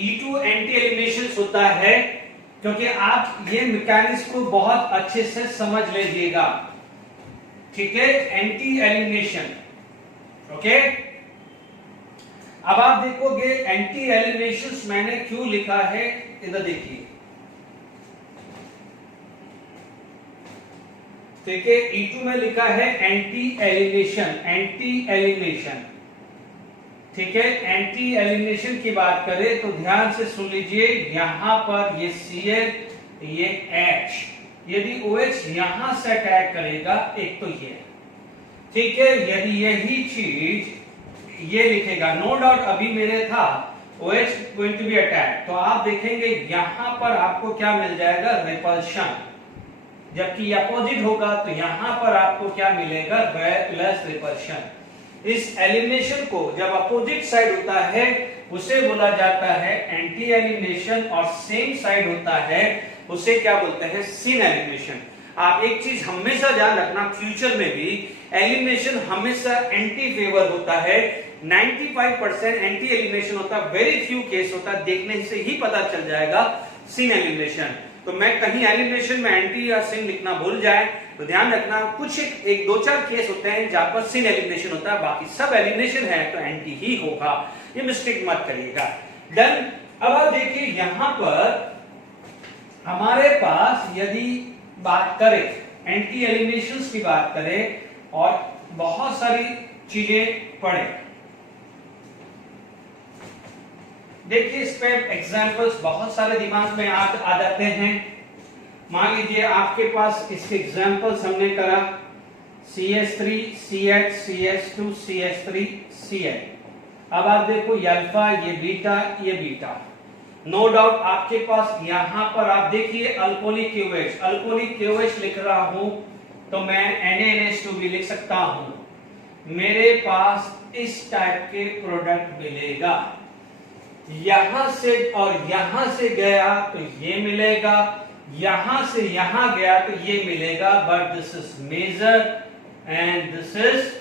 E2 एंटी एलिमिनेशन होता है, क्योंकि आप ये मैकेनिज्म को बहुत अच्छे से समझ लीजिएगा। ठीक है, एंटी एलिमिनेशन। ओके, अब आप देखोगे एंटी एलिमिनेशन मैंने क्यों लिखा है, इधर देखिए, ठीक है, E2 में लिखा है एंटी एलिमिनेशन, एंटी एलिमिनेशन, ठीक है। एंटी एलिमिनेशन की बात करें तो ध्यान से सुन लीजिए, यहां पर ये Cl, ये H, यदि OH यहां से अटैक करेगा, एक तो ये, ठीक है, यदि यही चीज ये लिखेगा, नो डाउट अभी मेरे था OH going to be attack, तो आप देखेंगे यहां पर आपको क्या मिल जाएगा, रिपल्शन, जबकि अपोजिट होगा तो यहां पर आपको क्या मिलेगा, लेस रिपल्शन। इस एलिमिनेशन को जब अपोजिट साइड होता है उसे बोला जाता है एंटी एलिमिनेशन, और सेम साइड होता है उसे क्या बोलते हैं, सिन एलिमिनेशन। आप एक चीज हमेशा ध्यान रखना, फ्यूचर में भी एलिमिनेशन हमेशा एंटी फेवर होता है, 95% एंटी एलिमिनेशन होता है, वेरी फ्यू केस होता है, देखने से ही पता चल जाएगा सिन एलिमिनेशन। तो मैं कहीं एलिमिनेशन में एंटी या सिन लिखना भूल जाए तो ध्यान रखना, कुछ एक दो चार केस होते हैं जहां पर सिन एलिमिनेशन होता है, बाकी सब एलिमिनेशन है तो एंटी ही होगा, ये मिस्टेक मत करिएगा। डन। अब आप देखिए यहां पर हमारे पास यदि बात करें एंटी एलिमिनेशन की बात करें और बहुत सारी चीजें पढ़े, देखिए इस पे एग्जांपल्स बहुत सारे दिमाग में आ जाते हैं। मान लीजिए आपके पास इसके एग्जांपल्स हमने करा CH3 CH CH2 CH3 CH। अब आप देखो ये अल्फा, ये बीटा, ये बीटा, नो डाउट आपके पास यहां पर आप देखिए अल्कोहलिक KOH, अल्कोहलिक KOH लिख रहा हूं तो मैं NaNH2 भी लिख सकता हूं, मेरे पास इस टाइप के प्रोडक्ट मिलेगा, यहां से और यहां से गया तो ये मिलेगा, यहां से यहां गया तो ये मिलेगा, but this is major and this is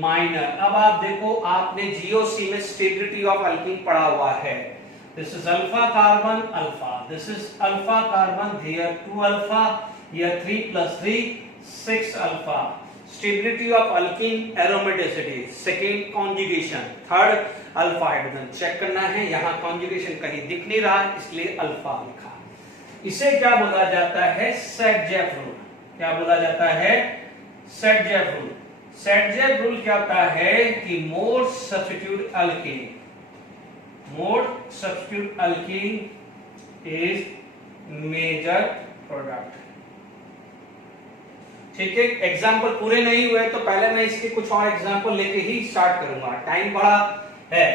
minor. अब आप देखो आपने GOC में स्टेबिलिटी ऑफ अल्कीन पढ़ा हुआ है, this is alpha carbon alpha, this is alpha carbon, here 2 alpha, here 3 + 3 6 alpha, stability of alkene aromaticity, second conjugation, third alpha hydrogen, check करना है, यहां कॉन्जुगेशन कहीं दिख नहीं रहा इसलिए अल्फा लिखा। इसे क्या बोला जाता है, सेट-जेफ रूल। क्या बोला जाता है, सेट-जेफ रूल। सेट-जेफ रूल क्या होता है कि more substitute alkene, more substitute alkene is major product, ठीक है। एग्जाम्पल पूरे नहीं हुए तो पहले मैं इसके कुछ और एग्जाम्पल लेके ही स्टार्ट करूंगा, टाइम बड़ा है,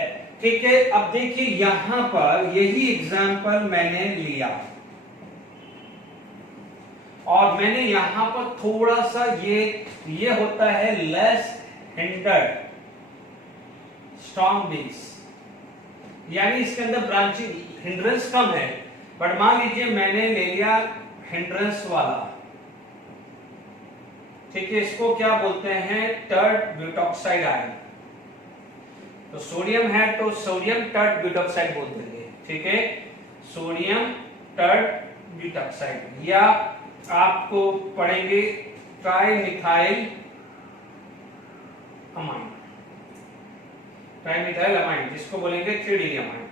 ठीक है। अब देखिए यहां पर यही एग्जाम्पल मैंने लिया और मैंने यहां पर थोड़ा सा ये होता है लेस हिंडर्ड स्ट्रॉन्ग बेस, यानी इसके अंदर ब्रांचिंग हिंड्रेंस कम है, बट मान लीजिए मैंने ले लिया हिंड्रेंस वाला, ठीक है, इसको क्या बोलते हैं, टर्ट ब्यूटॉक्साइड आयन, तो सोडियम है तो सोडियम टर्ट ब्यूटॉक्साइड बोल देंगे, ठीक है, सोडियम टर्ट ब्यूटॉक्साइड, या आपको पढ़ेंगे ट्राइमिथाइल अमाइन, ट्राइमिथाइल अमाइन जिसको बोलेंगे 3D अमाइन।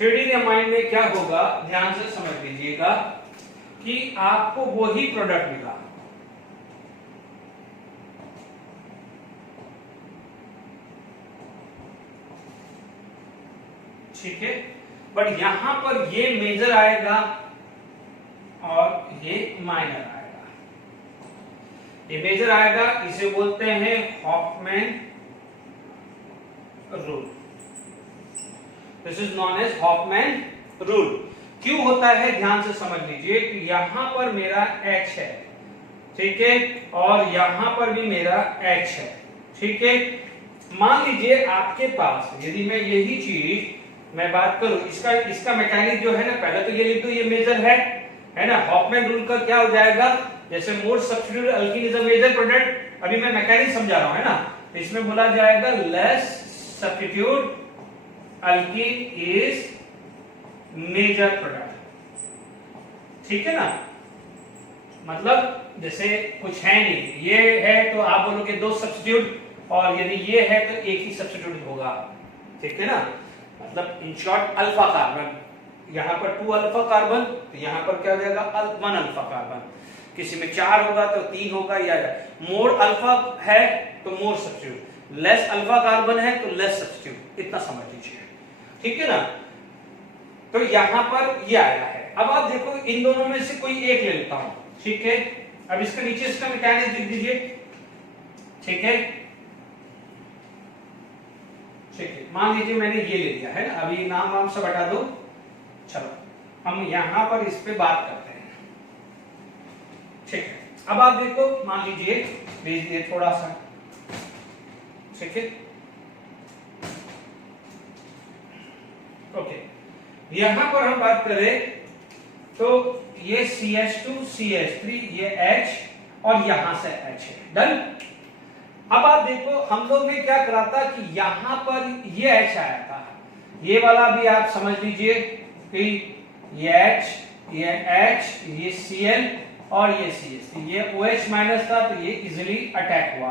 3D अमाइन में क्या होगा, ध्यान से समझ लीजिएगा कि आपको वही प्रोडक्ट मिला, ठीक है, बट यहां पर ये मेजर आएगा और ये माइनर आएगा, ये मेजर आएगा, इसे बोलते हैं Hofmann rule, this is known as Hofmann rule. क्यों होता है ध्यान से समझ लीजिए कि यहां पर मेरा H है, ठीक है, और यहां पर भी मेरा H है, ठीक है। मान लीजिए आपके पास यदि मैं यही चीज मैं बात करूं, इसका मैकेनिज्म जो है ना, पहले तो ये लिख दो, ये मेजर है ना, हॉफमैन रूल का क्या हो जाएगा, जैसे more substitute alkene is a major product, अभी मैं मैकेनिज्म समझा रहा हूं, है ना, तो इसमें बोला जाएगा less substitute alkene is major product, ठीक है ना, मतलब जैसे कुछ है नहीं, ये है तो आप बोलोगे 2 सब्स्टिट्यूट, और यदि ये है तो एक ही सब्स्टिट्यूट होगा, ठीक है ना। मतलब इन शॉर्ट अल्फा कार्बन, यहाँ पर 2 अल्फा कार्बन, तो यहाँ पर क्या हो जाएगा 1 अल्फा कार्बन। किसी में 4 होगा तो 3 होगा, या मोर अल्फा है तो मोर सब्स्टिट्यूट, लेस अल्फा कार्बन है तो लेस सब्स्टिट्यूट, इतना समझ लीजिए, ठीक है ना। तो यहाँ पर ये आया है। अब आप देखो इन दोनों में से कोई एक ले लेता हूं, ठीक है। अब इसके नीचे इसका मैकेनिज्म लिख दीजिए, ठीक है, ठीक है। मान लीजिए मैंने ये ले लिया है ना, अभी नाम वाम सब हटा दो। चलो हम यहां पर इस पे बात करते हैं, ठीक है। अब आप देखो, मान लीजिए भेज दिए थोड़ा सा, ठीक है, ओके। यहां पर हम बात करें तो ये CH2 CH3, ये H और यहां से H है, डन। अब आप देखो हम लोग ने क्या करा था कि यहां पर ये H आया था, ये वाला भी आप समझ लीजिए कि ये H, ये H, ये Cl और ये CH, ये OH माइनस था तो ये इजिली अटैक हुआ।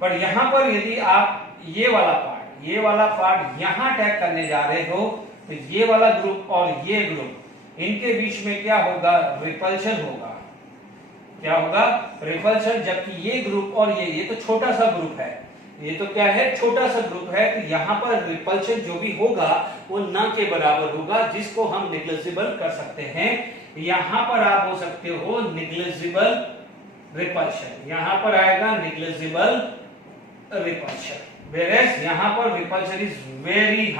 पर यहां पर यदि आप ये वाला पार्ट यहां अटैक करने जा रहे हो तो ये वाला ग्रुप और ये ग्रुप, इनके बीच में क्या होगा, रिपल्शन होगा। क्या होगा, रिपल्शन। जबकि ये ग्रुप और ये तो छोटा सा ग्रुप है, ये तो क्या है, छोटा सा ग्रुप है, तो यहाँ पर रिपल्शन जो भी होगा वो न के बराबर होगा, जिसको हम निग्लिजिबल कर सकते हैं। यहाँ पर आप हो सकते हो निग्लिजिबल रिपल्शन, यहाँ पर आएगा निग्लिजिबल रिपल्शन, वेयरएज यहाँ पर रिपल्शन इज वेरी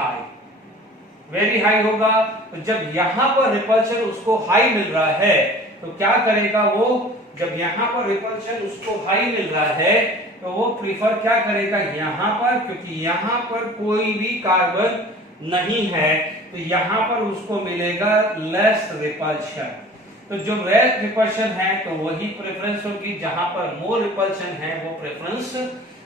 हाई होगा। तो जब यहां पर रिपल्शन उसको हाई मिल रहा है तो क्या करेगा वो, जब यहां पर रिपल्शन उसको हाई मिल रहा है तो वो प्रीफर क्या करेगा यहां पर, क्योंकि यहां पर कोई भी कार्बन नहीं है तो यहां पर उसको मिलेगा लेस रिपल्शन। तो जो लेस रिपल्शन है तो वही प्रेफरेंस होगी, जहां पर मोर रिपल्शन है वो प्रेफरेंस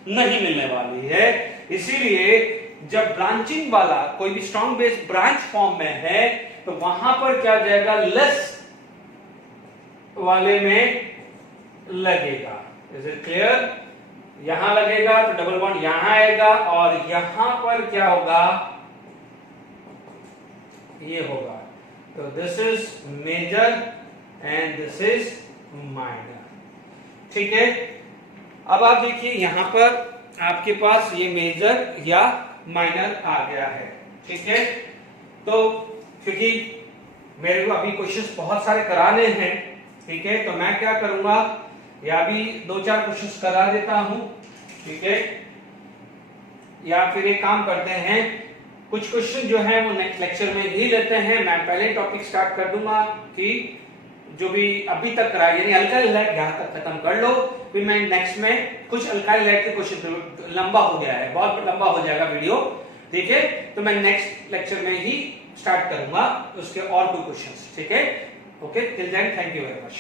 नहीं मिलने वाली है। इसीलिए जब ब्रांचिंग वाला कोई भी स्ट्रॉन्ग बेस ब्रांच फॉर्म में है तो वहां पर क्या जाएगा, लेस वाले में लगेगा। Is it clear? यहां लगेगा तो डबल बॉन्ड यहां आएगा और यहां पर क्या होगा, ये होगा। तो this is major and this is minor, ठीक है। अब आप देखिए यहां पर आपके पास ये मेजर या माइनर आ गया है, ठीक है। तो क्योंकि मेरे को अभी क्वेश्चंस बहुत सारे कराने हैं, ठीक है, तो मैं क्या करूंगा, या भी 2-4 क्वेश्चंस करा देता हूं, ठीक है। या फिर एक काम करते हैं, कुछ क्वेश्चन जो है वो नेक्स्ट लेक्चर में ही लेते हैं। मैं पहले टॉपिक स्टार्ट कर दूंगा कि जो भी अभी तक करा, यानी अल्काइल हैलाइड यहां तक खत्म कर लो, फिर मैं नेक्स्ट में कुछ अल्काइल हैलाइड के क्वेश्चन, लंबा हो गया है, बहुत लंबा हो जाएगा वीडियो, ठीक है। तो मैं नेक्स्ट लेक्चर में ही स्टार्ट करूंगा उसके और कोई क्वेश्चंस, ठीक है। Okay, till then thank you very much.